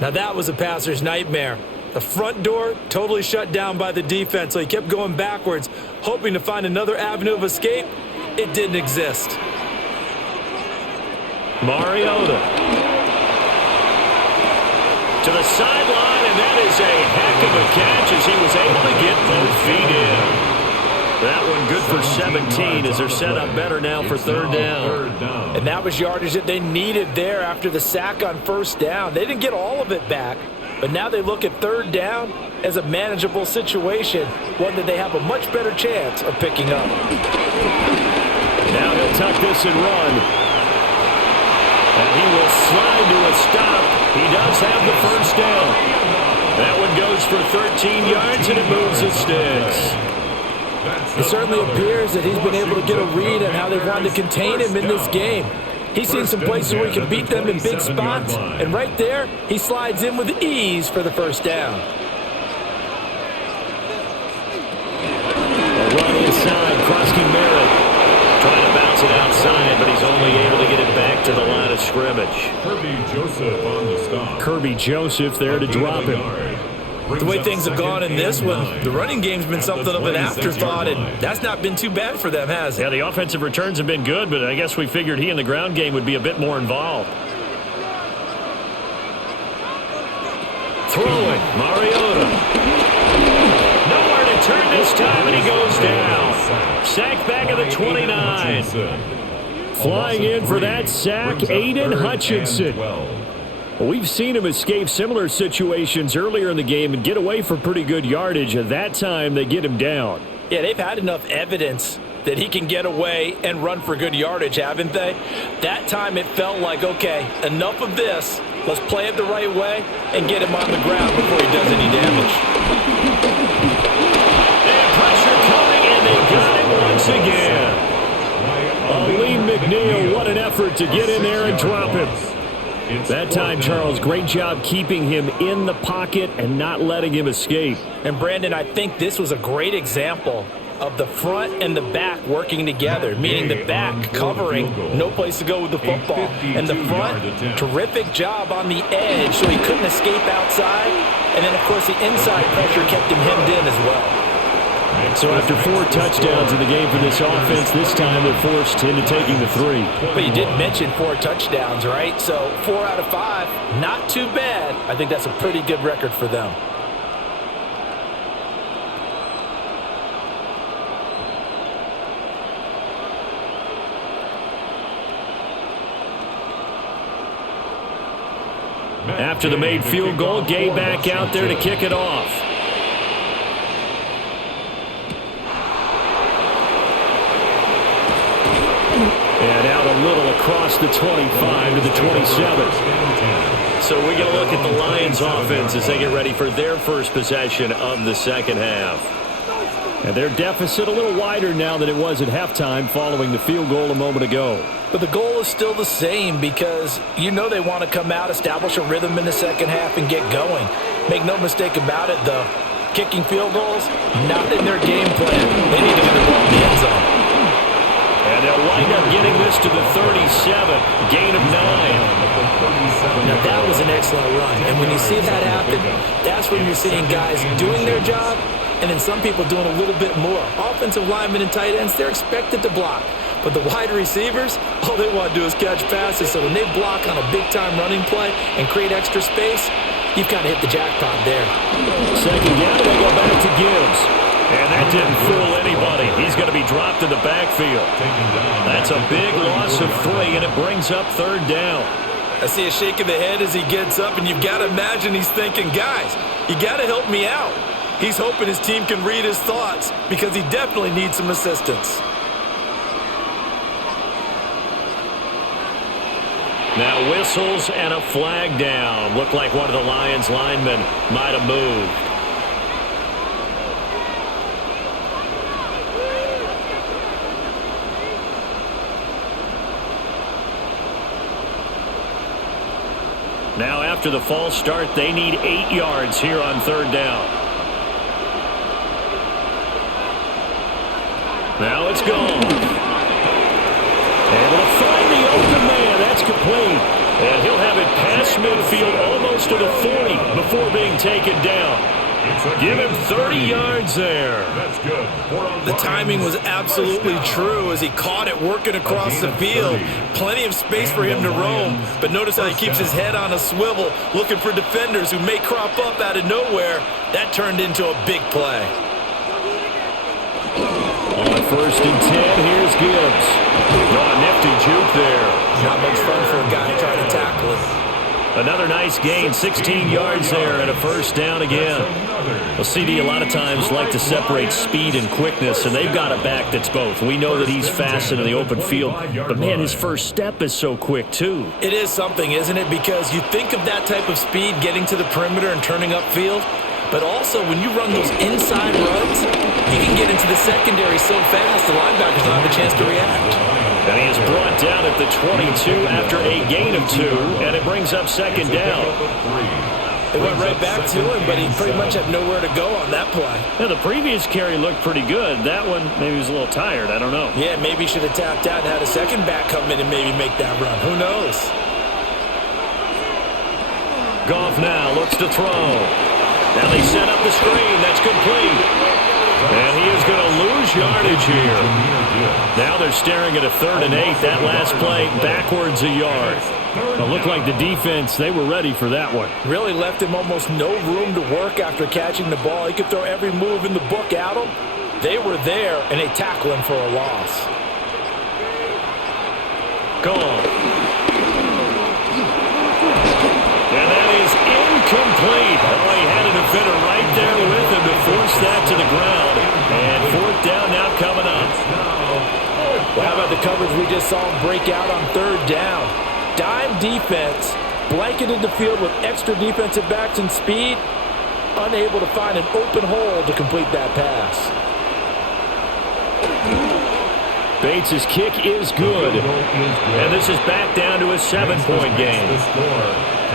Now that was a passer's nightmare. The front door totally shut down by the defense, so he kept going backwards, hoping to find another avenue of escape. It didn't exist. Mariota to the sideline, and that is a heck of a catch as he was able to get both feet in. That one good for 17 as they're set up better now for third down. And that was yardage that they needed there after the sack on first down. They didn't get all of it back, but now they look at third down as a manageable situation, one that they have a much better chance of picking up. Now he'll tuck this and run. And he will slide to a stop. He does have the first down. That one goes for 13 yards, and it moves his sticks. It certainly appears that he's been able to get a read on how they wanted to contain him in this game. He's seen some places where he can beat them in big spots, and right there, he slides in with ease for the first down. A run inside, Krosky-Merritt trying to bounce it outside, but he's only able to get it back to the line of scrimmage. Kirby Joseph on the stop. Kirby Joseph there to drop him. The way things have gone in this one, the running game's been something of an afterthought, and that's not been too bad for them, has it? Yeah, the offensive returns have been good, but I guess we figured he in the ground game would be a bit more involved. Throwing, Mariota. Nowhere to turn this time, and he goes down. Sack back at the 29. Flying in for that sack, Aiden Hutchinson. We've seen him escape similar situations earlier in the game and get away for pretty good yardage. At that time, they get him down. Yeah, they've had enough evidence that he can get away and run for good yardage, haven't they? That time it felt like, okay, enough of this. Let's play it the right way and get him on the ground before he does any damage. And pressure coming, and they got it once again. Lee McNeil, what an effort to get in there and drop him. That time, Charles, great job keeping him in the pocket and not letting him escape. And, Brandon, I think this was a great example of the front and the back working together, meaning the back covering, no place to go with the football. And the front, terrific job on the edge so he couldn't escape outside. And then, of course, the inside pressure kept him hemmed in as well. So after 4 touchdowns in the game for this offense, this time they're forced into taking the 3. But you did mention 4 touchdowns, right? So 4 out of 5, not too bad. I think that's a pretty good record for them. After the made field goal, Gay back out there to kick it off. And out a little across the 25 to the 27. So we get a look at the Lions offense as they get ready for their first possession of the second half. And their deficit a little wider now than it was at halftime following the field goal a moment ago. But the goal is still the same because you know they want to come out, establish a rhythm in the second half, and get going. Make no mistake about it, though. Kicking field goals, not in their game plan. They need to get the ball in the end zone. And they'll wind up getting this to the 37, gain of 9. Now, that was an excellent run. And when you see that happen, that's when you're seeing guys doing their job and then some people doing a little bit more. Offensive linemen and tight ends, they're expected to block. But the wide receivers, all they want to do is catch passes. So when they block on a big-time running play and create extra space, you've kind of hit the jackpot there. Second down, they go back to Gibbs. And that didn't fool anybody. He's going to be dropped in the backfield. That's a big loss of 3, and it brings up third down. I see a shake of the head as he gets up, and you've got to imagine he's thinking, guys, you got to help me out. He's hoping his team can read his thoughts because he definitely needs some assistance. Now whistles and a flag down. Looked like one of the Lions linemen might have moved. Now after the false start, they need 8 yards here on third down. Now it's gone. Able to find the open man. That's complete. And he'll have it past midfield almost to the 40 before being taken down. Give him 30 yards there. That's good. The timing was absolutely true as he caught it working across the field. Plenty of space for him to roam. But notice how he keeps his head on a swivel, looking for defenders who may crop up out of nowhere. That turned into a big play. On first and 10, here's Gibbs. Oh, nifty juke there. Not much fun for a guy trying to tackle it. Another nice gain, 16 yards there, and a first down again. Well, CD a lot of times like to separate speed and quickness, and they've got a back that's both. We know that he's fast in the open field, but, man, his first step is so quick, too. It is something, isn't it? Because you think of that type of speed getting to the perimeter and turning upfield, but also when you run those inside runs, you can get into the secondary so fast the linebackers don't have a chance to react. And he is brought down at the 22 after a gain of 2, and it brings up second down. It went right back to him, but he pretty much had nowhere to go on that play. Now, the previous carry looked pretty good. That one, maybe he was a little tired. I don't know. Yeah, maybe he should have tapped out and had a second back come in and maybe make that run. Who knows? Goff now looks to throw. Now they set up the screen. That's complete. And he is going to lose yardage here. Now they're staring at a 3rd and 8. That last play, backwards a yard. It looked like the defense, they were ready for that one. Really left him almost no room to work after catching the ball. He could throw every move in the book at him. They were there, and they tackle him for a loss. Gone. And that is incomplete. Oh, he had a defender right there with him to force that to the ground. And 4th down now coming up. Well, how about the coverage we just saw him break out on 3rd down? Dime defense, blanketed the field with extra defensive backs and speed, unable to find an open hole to complete that pass. Bates' kick is good. And this is back down to a 7-point game.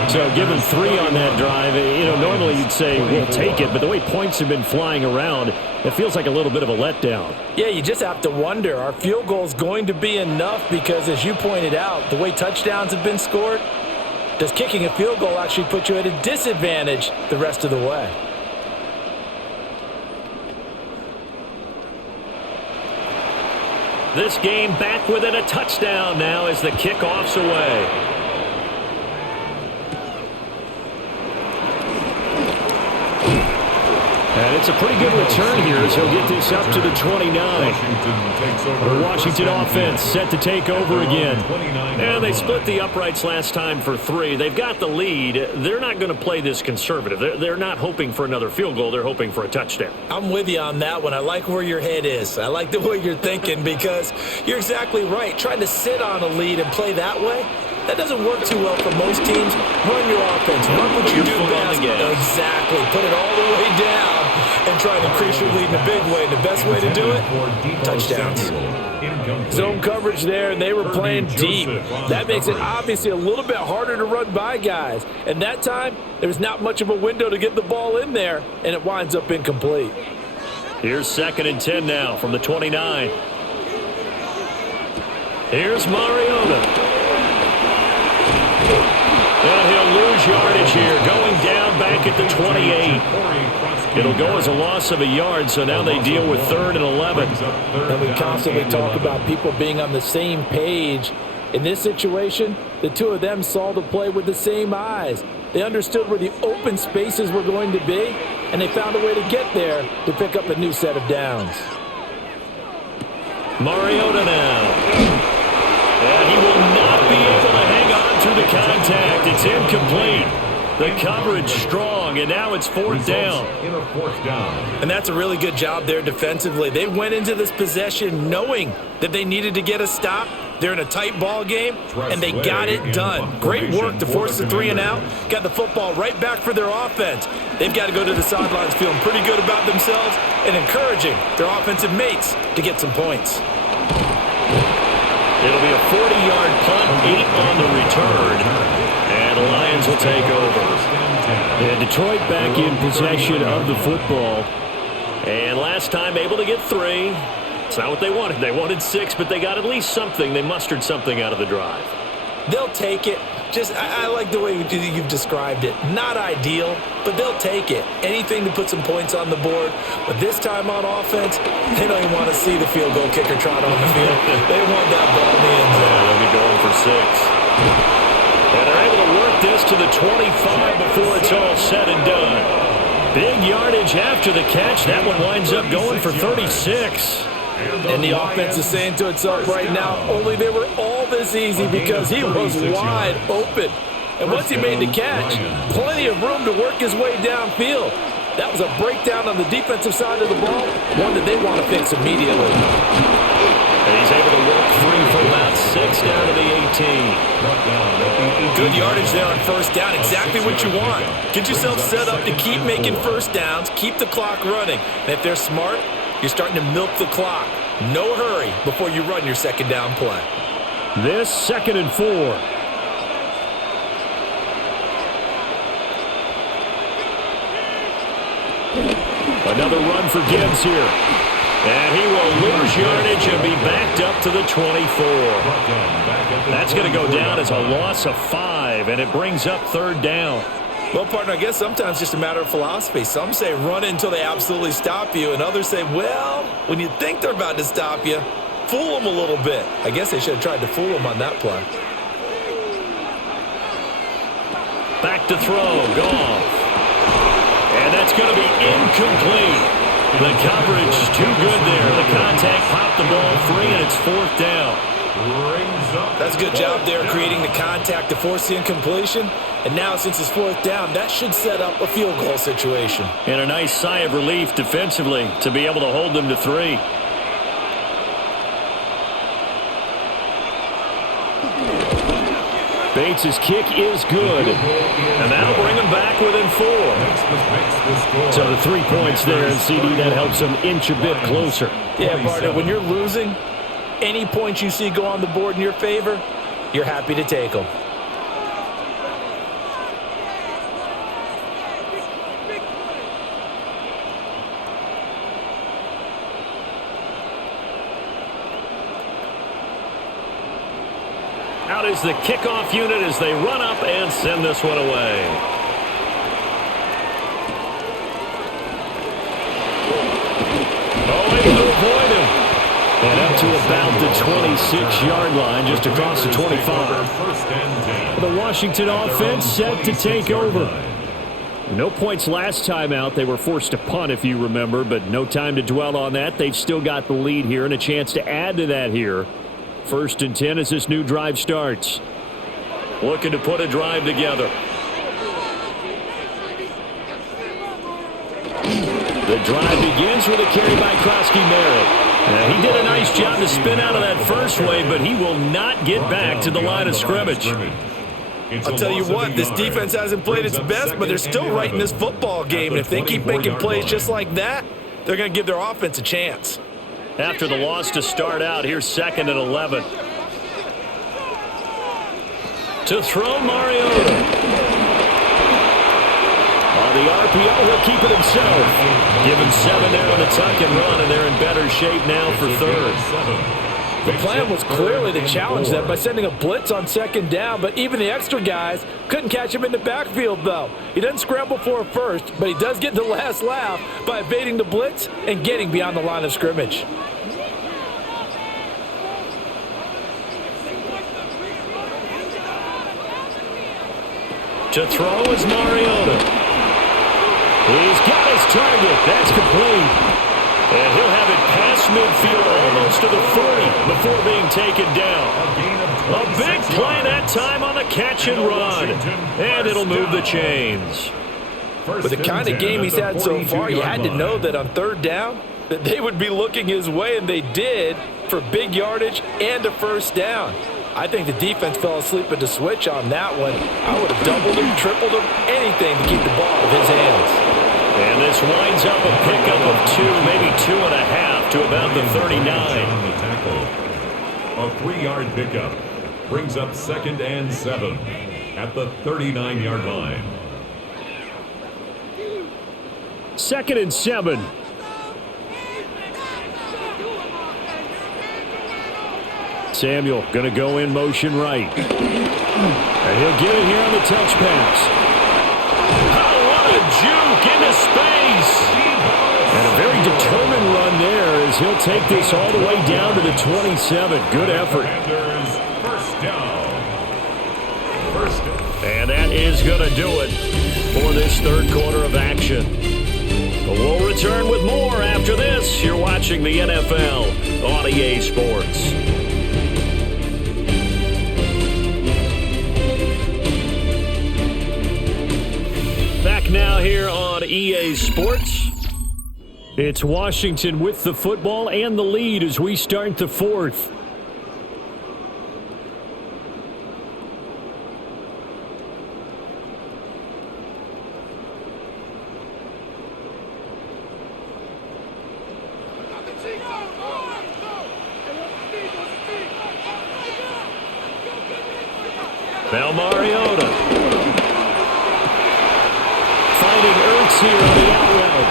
So give him 3 on that drive. You know, normally you'd say we'll take it, but the way points have been flying around, it feels like a little bit of a letdown. Yeah, you just have to wonder, are field goals going to be enough? Because as you pointed out, the way touchdowns have been scored, does kicking a field goal actually put you at a disadvantage the rest of the way? This game back within a touchdown now as the kickoff's away. And it's a pretty good return here as he'll get this up to the 29. The Washington offense set to take over again. And they split the uprights last time for 3. They've got the lead. They're not going to play this conservative. They're not hoping for another field goal. They're hoping for a touchdown. I'm with you on that one. I like where your head is. I like the way you're thinking because you're exactly right. Trying to sit on a lead and play that way, that doesn't work too well for most teams. Run your offense. Run what you do best. Exactly. Put it all the way down and try to increase your lead in a big way. And the best way to do it, touchdowns. Zone coverage there, and they were playing deep. That makes it obviously a little bit harder to run by guys. And that time, there's not much of a window to get the ball in there, and it winds up incomplete. Here's 2nd and 10 now from the 29. Here's Mariota. And he'll lose yardage here, going down back at the 28. It'll go as a loss of a yard, so now they deal with 3rd and 11. And we constantly talk about people being on the same page. In this situation, the two of them saw the play with the same eyes. They understood where the open spaces were going to be, and they found a way to get there to pick up a new set of downs. Mariota now. And he will not be able to hang on to the contact. It's incomplete. The coverage strong, and now it's 4th down. And that's a really good job there defensively. They went into this possession knowing that they needed to get a stop. They're in a tight ball game, and they got it done. Great work to force the 3 and out. Got the football right back for their offense. They've got to go to the sidelines feeling pretty good about themselves and encouraging their offensive mates to get some points. It'll be a 40-yard punt, 8 on the return, and the Lions will take over. And Detroit back in possession of the football, and last time able to get 3. It's not what they wanted. They wanted 6, but they got at least something. They mustered something out of the drive. They'll take it. I like the way you've described it. Not ideal, but they'll take it. Anything to put some points on the board. But this time on offense, they don't even want to see the field goal kicker trot on the field. They want that ball in the end zone. They'll be going for 6. And they're able to work this to the 25 before it's all said and done. Big yardage after the catch. That one winds up going for 36. And the offense is saying to itself right now, only they were all this easy because he was wide open. And once he made the catch, plenty of room to work his way downfield. That was a breakdown on the defensive side of the ball, one that they want to fix immediately. And he's able to work 3 for about 6 down to the 18. Good yardage there on 1st down, exactly what you want. Get yourself set up to keep making 1st downs, keep the clock running. And if they're smart, you're starting to milk the clock. No hurry before you run your 2nd down play. This 2nd and 4. Another run for Gibbs here. And he will lose yardage and be backed up to the 24. That's going to go down as a loss of 5, and it brings up 3rd down. Well, partner, I guess sometimes it's just a matter of philosophy. Some say run until they absolutely stop you, and others say, well, when you think they're about to stop you, fool them a little bit. I guess they should have tried to fool them on that play. Back to throw, Goff. And that's going to be incomplete. The coverage too good there. The contact popped the ball free, and it's 4th down. That's a good job there creating the contact to force the incompletion. And now since it's 4th down, that should set up a field goal situation. And a nice sigh of relief defensively to be able to hold them to 3. celebrates. His kick is good. And that'll bring him back within 4. So the 3 points there, and CD, that helps him inch a bit closer. Yeah, partner, when you're losing, any points you see go on the board in your favor, you're happy to take them. Out is the kickoff unit as they run up and send this one away. Oh, able to avoid him. And up to about the 26-yard line, just across the 25. The Washington offense set to take over. No points last time out. They were forced to punt, if you remember, but no time to dwell on that. They've still got the lead here and a chance to add to that here. 1st and 10 as this new drive starts. Looking to put a drive together. The drive begins with a carry by Krosky-Merritt. He did a nice job to spin out of that first wave, but he will not get back to the line of scrimmage. I'll tell you what, this defense hasn't played its best, but they're still right in this football game. And if they keep making plays just like that, they're going to give their offense a chance. After the loss to start out, here's 2nd and 11. To throw Mariota. On the RPO, he'll keep it himself. Given 7 there on the tuck and run, and they're in better shape now for 3rd. The plan was clearly to challenge them by sending a blitz on 2nd down, but even the extra guys couldn't catch him in the backfield, though. He doesn't scramble for a first, but he does get the last laugh by evading the blitz and getting beyond the line of scrimmage. To throw is Mariota. He's got his target. That's complete. And he'll have it past midfield almost to the 40 before being taken down. A big play that time on the catch and run. And it'll move the chains. With the kind of game he's had so far, you had to know that on 3rd down that they would be looking his way, and they did, for big yardage and a 1st down. I think the defense fell asleep at the switch on that one. I would have doubled him, tripled him, anything to keep the ball out of his hands. And this winds up a pickup of 2, maybe 2.5 to about the 39. A 3-yard pickup brings up 2nd and 7 at the 39-yard line. 2nd and 7. Samuel going to go in motion right. And he'll get it here on the touch pass. Oh, what a juke into space. And a very determined run there as he'll take this all the way down to the 27. Good effort. And that is going to do it for this 3rd quarter of action. But we'll return with more after this. You're watching the NFL on EA Sports. Back now here on EA Sports. It's Washington with the football and the lead as we start the 4th. Now Mariota. Finding Ertz here on the out route.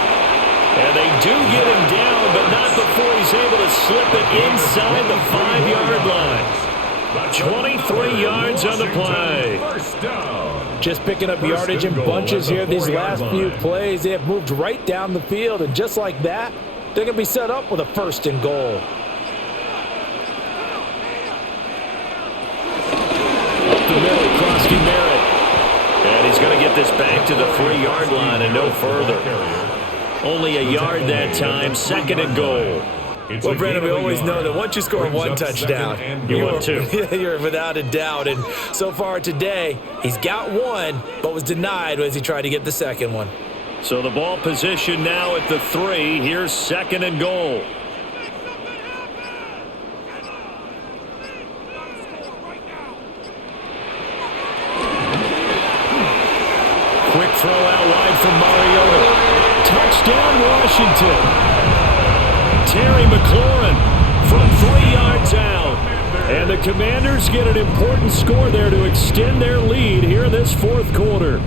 And they do get him down, but not before he's able to slip it inside the 5-yard line. 23 yards on the play. Just picking up yardage in bunches here these last few plays. They have moved right down the field, and just like that, they're going to be set up with a 1st and goal. Up the middle, Krosky-Merritt. And he's going to get this back to the 3-yard line and no further. Only a yard that time, 2nd and goal. Well, Brandon, we always know that once you score one touchdown, you're without a doubt. And so far today, he's got one, but was denied as he tried to get the second one. So the ball position now at the 3. Here's 2nd and goal. Washington. Terry McLaurin from 3 yards out. And the Commanders get an important score there to extend their lead here in this fourth quarter.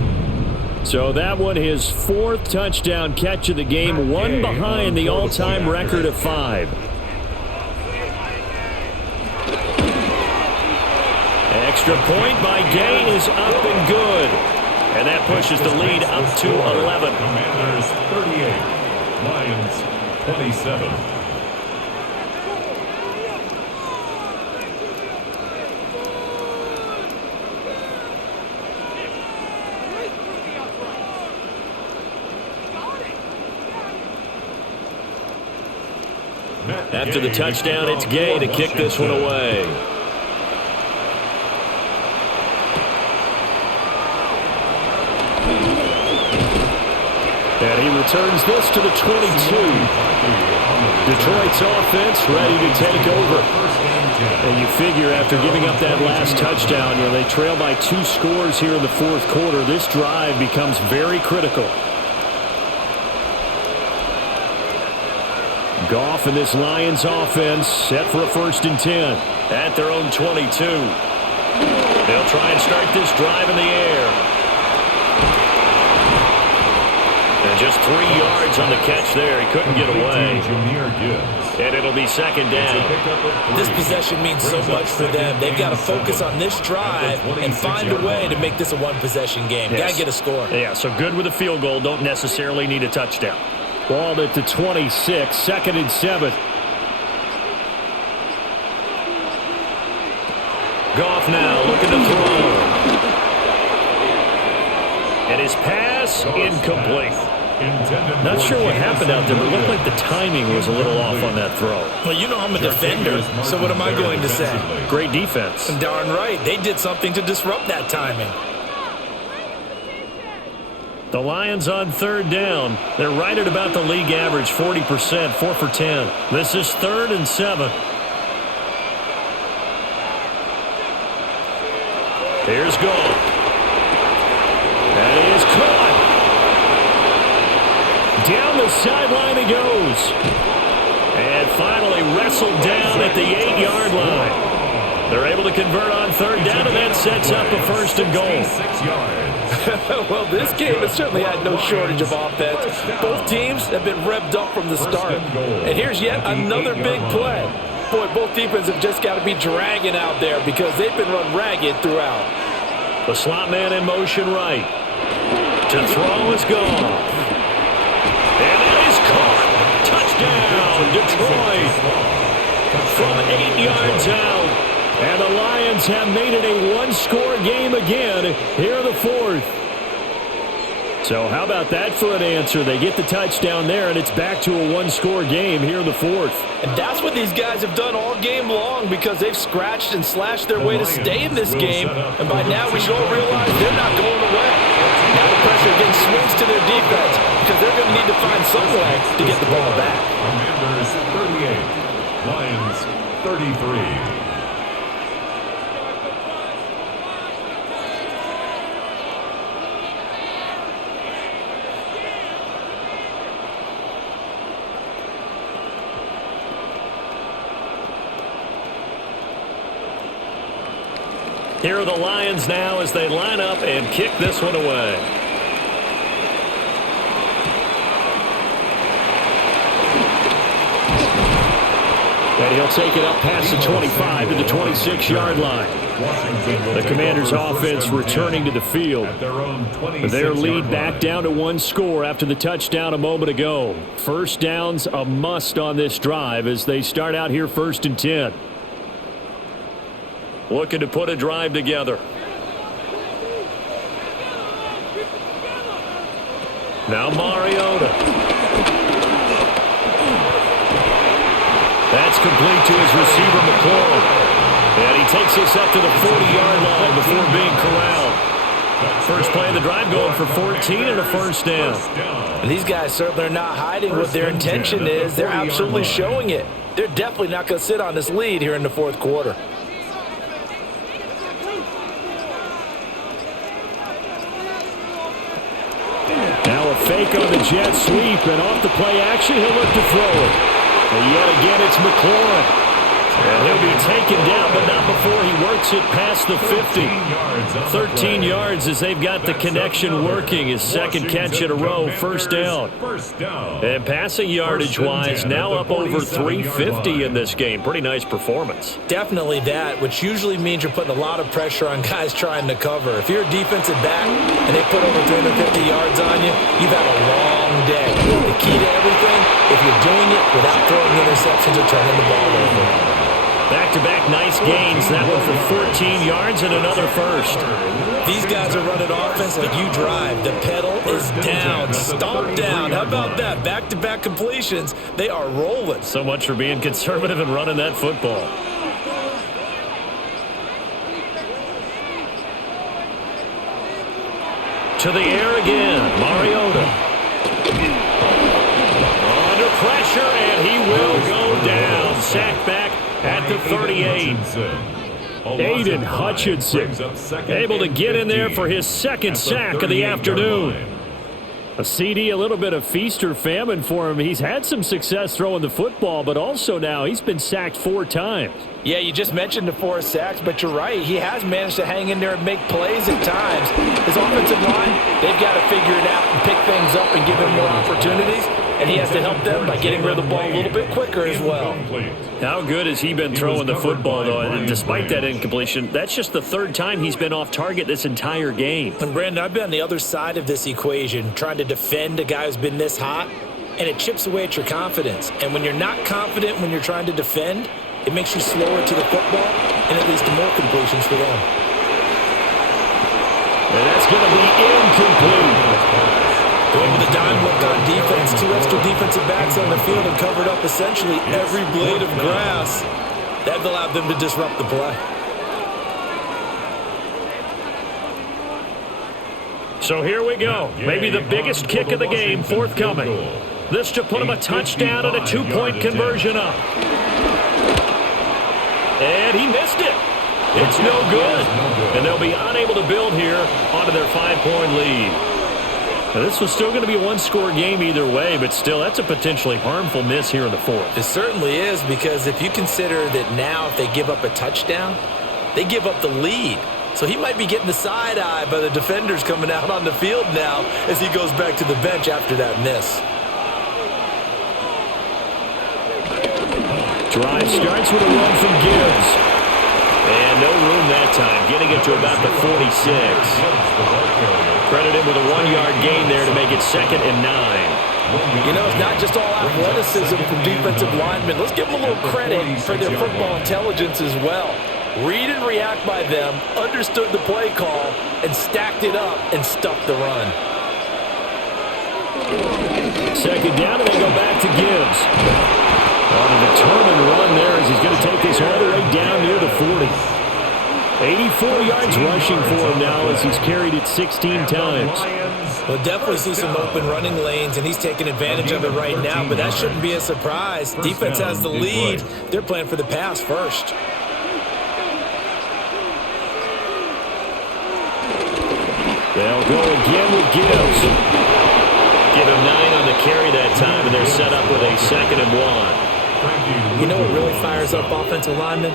So that one, his 4th touchdown catch of the game, one behind the all-time record of 5. Extra point by Gay is up and good. And that pushes the lead up to 11. Commanders 38, Lions 27. After the touchdown, it's Gay to kick this one away. And he returns this to the 22. Detroit's offense ready to take over. And you figure after giving up that last touchdown, they trail by 2 scores here in the fourth quarter. This drive becomes very critical. Goff and this Lions offense set for a 1st and 10 at their own 22. They'll try and start this drive in the air. And just 3 yards on the catch there. He couldn't get away. And it'll be 2nd down. This possession means so much for them. They've got to focus on this drive and find a way to make this a one-possession game. Yes. Got to get a score. Yeah, so good with a field goal. Don't necessarily need a touchdown. Ball at the 26, 2nd and 7. Goff now looking to throw. And his pass incomplete. Not sure what happened out there, but it looked like the timing was a little off on that throw. Well, you know I'm a defender, so what am I going to say? Great defense. Darn right. They did something to disrupt that timing. The Lions on 3rd down. They're right at about the league average, 40%, 4 for 10. This is 3rd and 7. Here's Goff. That is caught. Down the sideline he goes. And finally wrestled down at the 8-yard line. They're able to convert on 3rd down, and that sets up a 1st and goal. 6 yards. Well, this game has certainly had no shortage of offense. Both teams have been revved up from the start. And here's yet another big play. Boy, both defenses have just got to be dragging out there because they've been run ragged throughout. The slot man in motion right. To throw is Goff. And that is caught. Touchdown, Detroit. From 8 yards out. And the Lions have made it a one-score game again here in the fourth. So how about that for an answer? They get the touchdown there, and it's back to a one-score game here in the fourth. And that's what these guys have done all game long because they've scratched and slashed their way to stay in this game. And by now we should all realize they're not going away. Now the pressure again swings to their defense because they're going to need to find some way to get the ball back. Commanders 38, Lions 33. Here are the Lions now as they line up and kick this one away. And he'll take it up past the 25 to the 26-yard line. The Commanders' offense returning to the field. Their lead back down to one score after the touchdown a moment ago. First down's a must on this drive as they start out here 1st and 10. Looking to put a drive together. Now Mariota. That's complete to his receiver, McLaurin. And he takes us up to the 40-yard line before being corralled. First play of the drive going for 14 and a first down. And these guys certainly are not hiding what their intention is. They're absolutely showing it. They're definitely not going to sit on this lead here in the fourth quarter. Now a fake fake on the jet sweep, and off the play action, he'll look to throw it. And yet again, it's McLaurin. And he'll be taken down, but not before he works it past the 50. 13 yards as they've got the connection working. His second catch in a row, first down. And passing yardage-wise, now up over 350 in this game. Pretty nice performance. Definitely that, which usually means you're putting a lot of pressure on guys trying to cover. If you're a defensive back and they put over 350 yards on you, you've had a long day. The key to everything, if you're doing it without throwing interceptions or turning the ball over. Back-to-back nice gains. That one for 14 yards and another first. These guys are running offense like you drive. The pedal is down, stomp down. How about that? Back-to-back completions. They are rolling. So much for being conservative and running that football. To the air again. Mariota. Under pressure, and he will go down. Sack back at the 38. Aiden Hutchinson able to get in there for his second sack of the afternoon. A CD, a little bit of feast or famine for him. He's had some success throwing the football, but also now he's been sacked 4 times. Yeah, you just mentioned the 4 sacks, but you're right. He has managed to hang in there and make plays at times. His offensive line, they've got to figure it out and pick things up and give him more opportunities. And he has to help them by getting rid of the ball a little bit quicker as well. How good has he been throwing the football, though? And despite that incompletion, that's just the 3rd time he's been off target this entire game. And, Brandon, I've been on the other side of this equation, trying to defend a guy who's been this hot, and it chips away at your confidence. And when you're not confident when you're trying to defend, it makes you slower to the football, and it leads to more completions for them. And that's going to be incomplete. Going with a dime look on defense. 2 extra defensive backs on the field and covered up essentially every blade of grass. That allowed them to disrupt the play. So here we go. Maybe the biggest kick of the game forthcoming. This to put him a touchdown and a 2-point conversion up. And he missed it. It's no good. And they'll be unable to build here onto their 5-point lead. Now, this was still going to be a 1-score game either way, but still, that's a potentially harmful miss here in the 4th. It certainly is, because if you consider that now if they give up a touchdown, they give up the lead. So he might be getting the side eye by the defenders coming out on the field now as he goes back to the bench after that miss. Drive starts with a run from Gibbs. And no room that time, getting it to about the 46. Credit him with a 1-yard gain there to make it 2nd and 9. You know, it's not just all athleticism from defensive linemen. Let's give them a little credit for their football intelligence as well. Read and react by them, understood the play call, and stacked it up and stuffed the run. 2nd down, and they go back to Gibbs. On a determined run there as he's going to take this all the way down near the 40. 84 yards rushing for him now as he's carried it 16 times. We'll definitely see some open running lanes, and he's taking advantage of it right now, but that shouldn't be a surprise. Defense has the lead. They're playing for the pass first. They'll go again with Gibbs. Give him 9 on the carry that time, and they're set up with a 2nd and 1. You know what really fires up offensive linemen?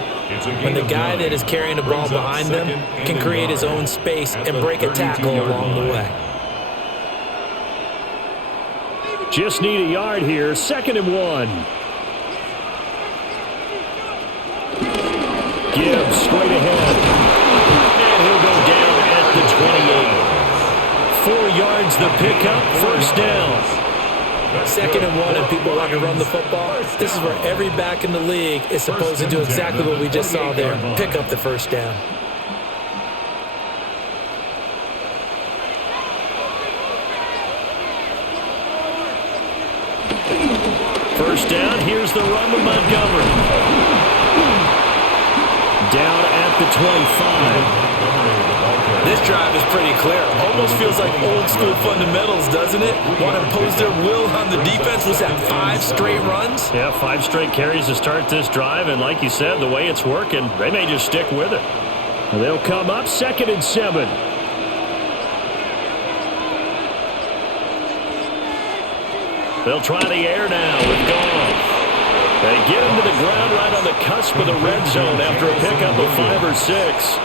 When the guy that is carrying the ball behind them can create his own space and break a tackle along the way. Just need a yard here, 2nd and 1. Gibbs straight ahead. And he'll go down at the 28. 4 yards the pickup, first down. 2nd and 1, and people want to run the football. This is where every back in the league is supposed to do exactly what we just saw there. Pick up the first down. First down, here's the run with Montgomery. Down at the 25. This drive is pretty clear. Almost feels like old school fundamentals, doesn't it? Want to impose their will on the defense. Was that 5 straight runs? Yeah, 5 straight carries to start this drive, and like you said, the way it's working, they may just stick with it. They'll come up 2nd and 7. They'll try the air now with Goff. They get him to the ground right on the cusp of the red zone after a pickup of 5 or 6.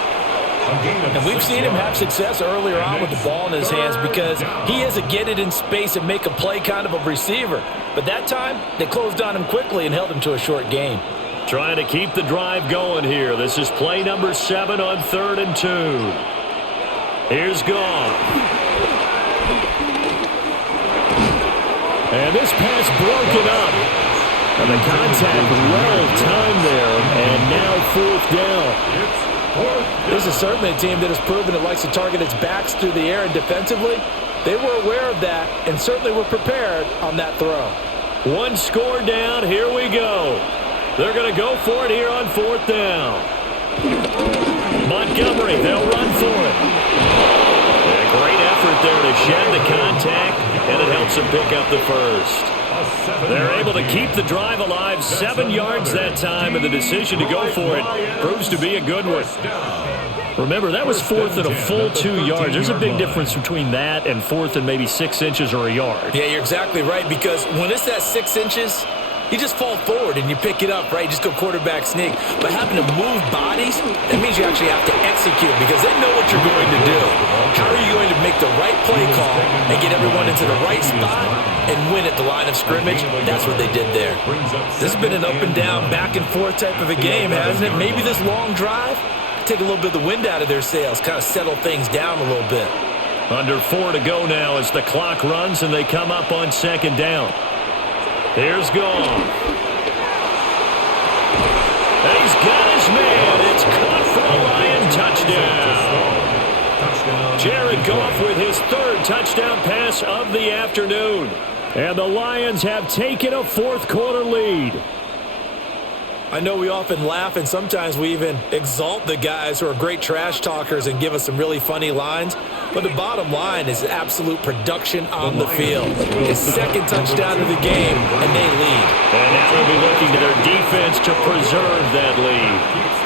And we've seen him have success earlier on with the ball in his hands because he is a get it in space and make a play kind of a receiver. But that time, they closed on him quickly and held him to a short gain. Trying to keep the drive going here. This is play number 7 on 3rd and 2. Here's Goff. And this pass broken up. And the contact well timed there. And now 4th down. This is certainly a team that has proven it likes to target its backs through the air, and defensively, they were aware of that and certainly were prepared on that throw. 1 score down. Here we go. They're going to go for it here on 4th down. Montgomery, they'll run for it. A great effort there to shed the contact, and it helps them pick up the first. They're able to keep the drive alive, 7 yards that time, and the decision to go for it proves to be a good one. Remember, that was 4th and a full 2 yards. There's a big difference between that and 4th and maybe 6 inches or a yard. Yeah, you're exactly right, because when it's at 6 inches, you just fall forward and you pick it up, right? Just go quarterback sneak. But having to move bodies, that means you actually have to execute because they know what you're going to do. How are you going to make the right play call and get everyone into the right spot and win at the line of scrimmage? That's what they did there. This has been an up and down, back and forth type of a game, hasn't it? Maybe this long drive take a little bit of the wind out of their sails, kind of settle things down a little bit. Under 4 to go now as the clock runs and they come up on 2nd down. Here's Goff. He's got his man. It's caught for a Lion touchdown. Jared Goff with his 3rd touchdown pass of the afternoon. And the Lions have taken a 4th quarter lead. I know we often laugh and sometimes we even exalt the guys who are great trash talkers and give us some really funny lines. But the bottom line is absolute production on the field. His 2nd touchdown of the game, and they lead. And now they'll be looking to their defense to preserve that lead.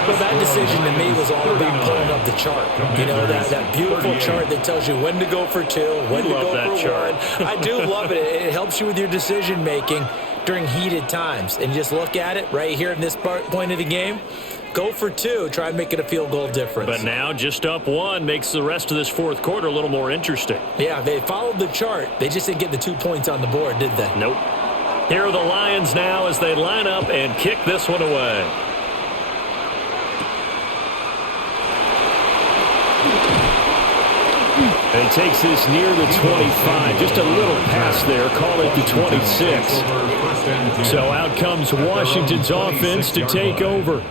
Well, that decision to me was all about pulling up the chart. You know, that beautiful chart that tells you when to go for 2, when to go for 1. I do love it. It helps you with your decision making during heated times. And just look at it right here in this point of the game. Go for 2. Try and make it a field goal difference. But now just up 1 makes the rest of this 4th quarter a little more interesting. Yeah, they followed the chart. They just didn't get the 2 points on the board, did they? Nope. Here are the Lions now as they line up and kick this one away. And he takes this near the 25. Just a little pass there. Call it the 26. So out comes Washington's offense to take over.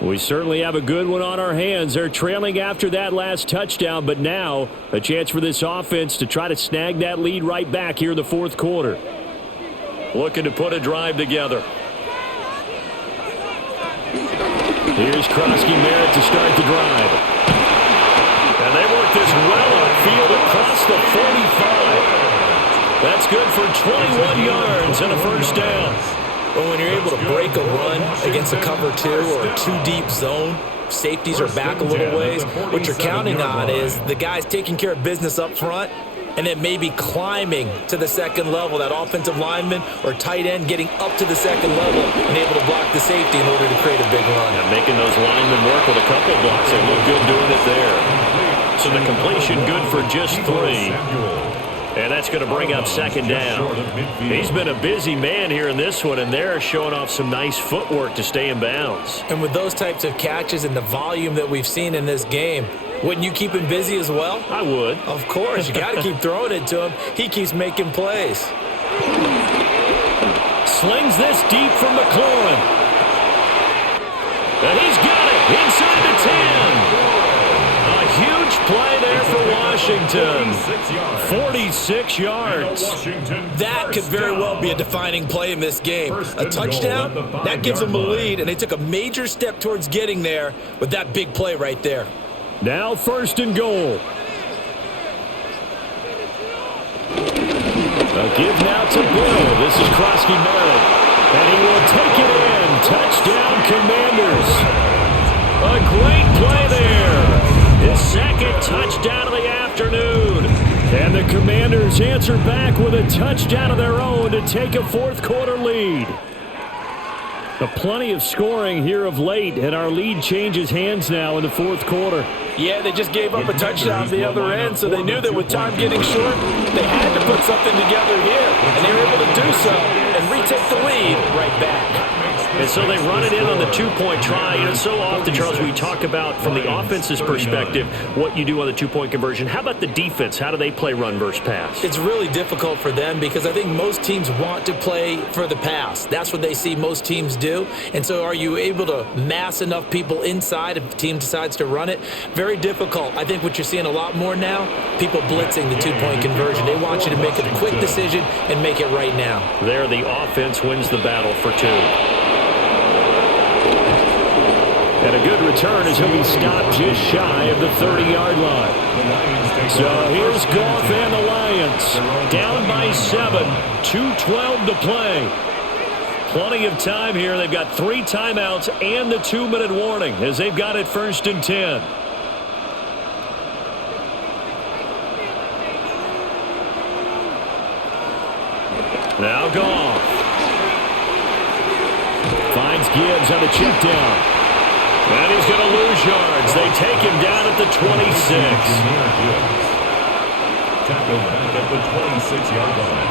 We certainly have a good one on our hands. They're trailing after that last touchdown, but now a chance for this offense to try to snag that lead right back here in the 4th quarter. Looking to put a drive together. Here's Krosky-Merritt to start the drive. And they work this well upfield across the 45. That's good for 21 yards and a 1st down. Well, when you're able to break a run against a cover 2 or a 2-deep zone, safeties are back a little ways. What you're counting on is the guys taking care of business up front and then maybe climbing to the 2nd level, that offensive lineman or tight end getting up to the 2nd level and able to block the safety in order to create a big run. And making those linemen work with a couple blocks. They look good doing it there. So the completion good for just 3. And that's going to bring up 2nd down. He's been a busy man here in this one, and they're showing off some nice footwork to stay in bounds. And with those types of catches and the volume that we've seen in this game, wouldn't you keep him busy as well? I would. Of course. You got to keep throwing it to him. He keeps making plays. Slings this deep from McLaurin. And he's got it inside the 10. A huge play there for Washington. 46 yards. That could very well be a defining play in this game. A touchdown, that gives them a lead, and they took a major step towards getting there with that big play right there. Now 1st and goal. A give now to Bill. This is Krosky-Merritt. And he will take it in. Touchdown, Commanders. A great play there. His 2nd touchdown of the afternoon. And the Commanders answer back with a touchdown of their own to take a fourth-quarter lead. Plenty of scoring here of late, and our lead changes hands now in the fourth quarter. Yeah, they just gave up a touchdown at the other end, so they knew that with time getting short, they had to put something together here, and they were able to do so and retake the lead right back. And so they run it in on the two-point try. You know, so often, Charles, we talk about from the offense's perspective what you do on the two-point conversion. How about the defense? How do they play run versus pass? It's really difficult for them because I think most teams want to play for the pass. That's what they see most teams do. And so are you able to mass enough people inside if the team decides to run it? Very difficult. I think what you're seeing a lot more now, people blitzing the two-point conversion. They want you to make a quick decision and make it right now. There, the offense wins the battle for two. And a good return as he'll be stopped just shy of the 30-yard line. So here's Goff and the Lions. Down by 7, 2:12 to play. Plenty of time here. They've got 3 timeouts and the 2-minute warning as they've got it 1st and 10. Now Goff. Finds Gibbs on the check down. And he's going to lose yards. They take him down at the 26. Tackled back at the 26-yard line.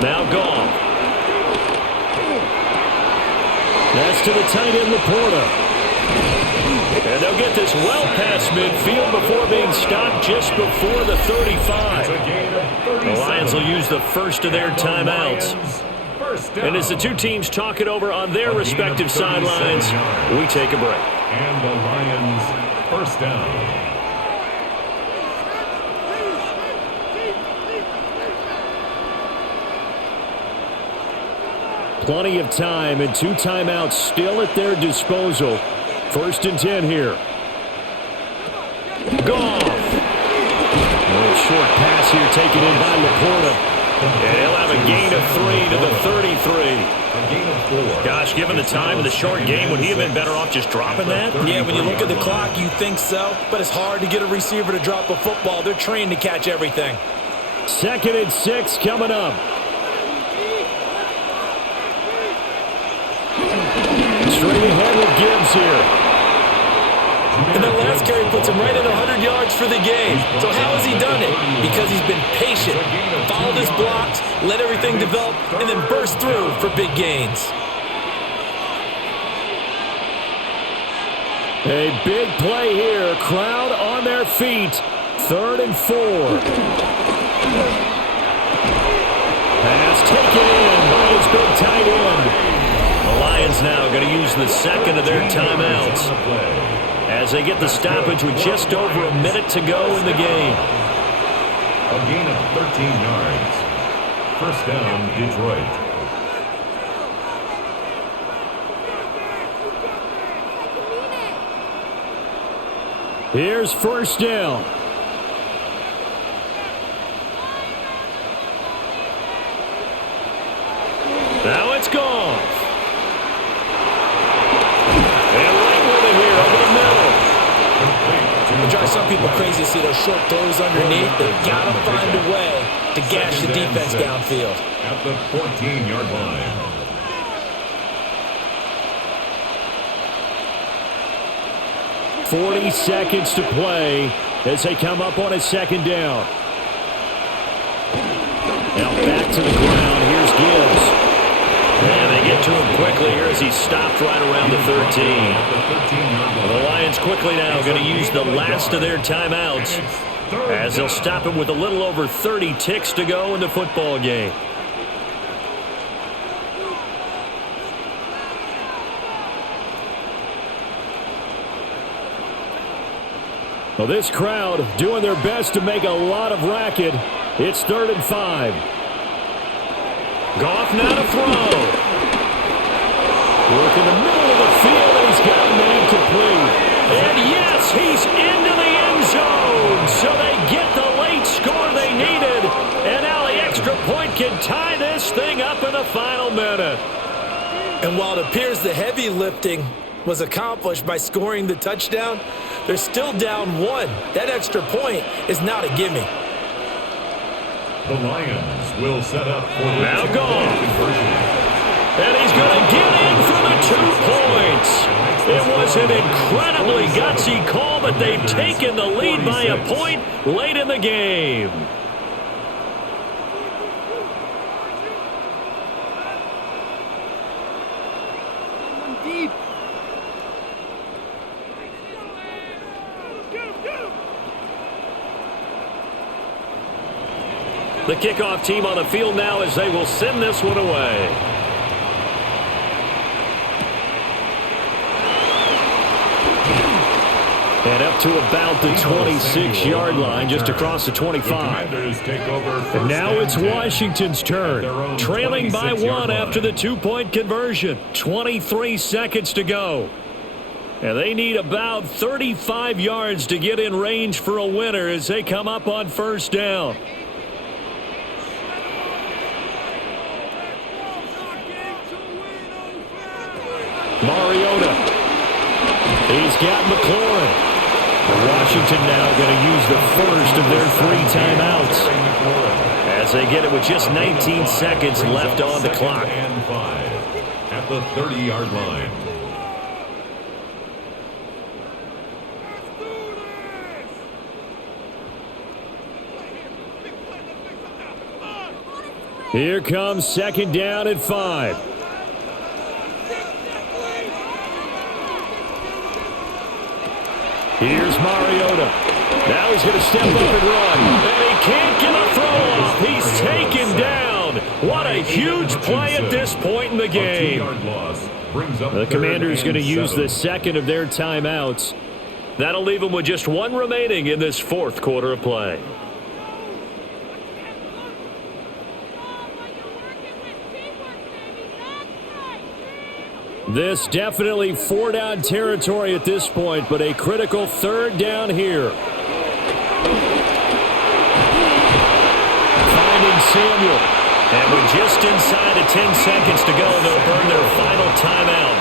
Now Goff. That's to the tight end, Laporta. And they'll get this well past midfield before being stopped just before the 35. The Lions will use the first of their timeouts. And as the two teams talk it over on their respective sidelines, we take a break. And the Lions first down. Plenty of time and 2 timeouts still at their disposal. 1st and 10 here. Goff. A short pass here taken in by Laporta. And he'll have a gain of 3 to the 33. A gain of 4. Gosh, given the time of the short game, would he have been better off just dropping that? Yeah, when you look at the clock, you think so. But it's hard to get a receiver to drop a football. They're trained to catch everything. 2nd and 6 coming up. Straight ahead with Gibbs here. And that last carry puts him right at 100 yards for the game. So how has he done it? Because he's been patient, followed his blocks, let everything develop, and then burst through for big gains. A big play here. Crowd on their feet. 3rd and 4. Pass taken in by his big tight end. The Lions now going to use the second of their timeouts as they get the stoppage with just over a minute to go in the game. A gain of 13 yards. First down, Detroit. Here's 1st down. Now it's Goff. It drives some people crazy to see those short throws underneath. They've got to find a way to gash the defense downfield. At the 14-yard line. .40 seconds to play as they come up on a 2nd down. Now back to the ground. Here's Gibbs. And they get to him quickly here as he's stopped right around the 13. The Lions quickly now going to use the last of their timeouts as they'll stop him with a little over 30 ticks to go in the football game. Well, this crowd doing their best to make a lot of racket. It's 3rd and 5. Goff now to throw. Work in the middle of the field, and he's got a man complete. And this. He's into the end zone. So they get the late score they needed. And now the extra point can tie this thing up in the final minute. And while it appears the heavy lifting was accomplished by scoring the touchdown, they're still down 1. That extra point is not a gimme. The Lions will set up for the now two-point conversion. And he's going to get in for the 2 points. It was an incredibly gutsy call, but they've taken the lead by a point late in the game. The kickoff team on the field now as they will send this one away. And up to about the 26-yard line, just across the 25. And now it's Washington's turn, trailing by 1 after the 2-point conversion. 23 seconds to go. And they need about 35 yards to get in range for a winner as they come up on first down. Mariota. He's got McLaurin. Washington now going to use the first of their 3 timeouts as they get it with just 19 seconds left on the clock. And 5 at the 30-yard line. Here comes second down at 5. Here's Mariota. Now he's going to step up and run. And he can't get a throw off. He's taken down. What a huge play at this point in the game. The Commanders going to use the second of their timeouts. That'll leave them with just 1 remaining in this 4th quarter of play. This definitely 4-down territory at this point, but a critical 3rd down here. Finding Samuel. And with just inside of 10 seconds to go, they'll burn their final timeout.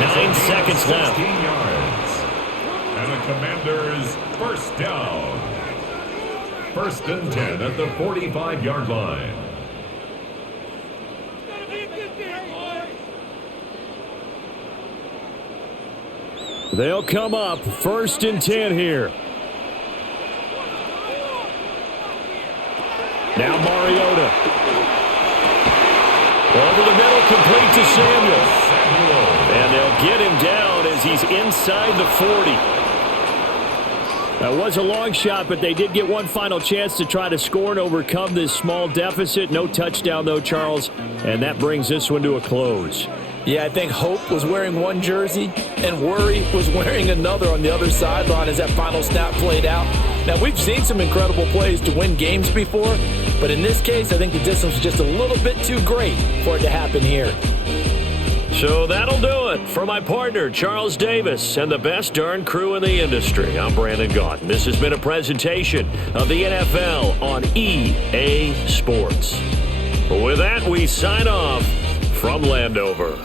9 seconds left. 16 yards. And the Commanders first down. 1st and 10 at the 45-yard line. They'll come up 1st and 10 here. Now Mariota. Over the middle, complete to Samuel. And they'll get him down as he's inside the 40. That was a long shot, but they did get one final chance to try to score and overcome this small deficit. No touchdown, though, Charles. And that brings this one to a close. Yeah, I think Hope was wearing one jersey and Worry was wearing another on the other sideline as that final snap played out. Now, we've seen some incredible plays to win games before, but in this case, I think the distance was just a little bit too great for it to happen here. So that'll do it for my partner, Charles Davis, and the best darn crew in the industry. I'm Brandon Gaudin. This has been a presentation of the NFL on EA Sports. With that, we sign off from Landover.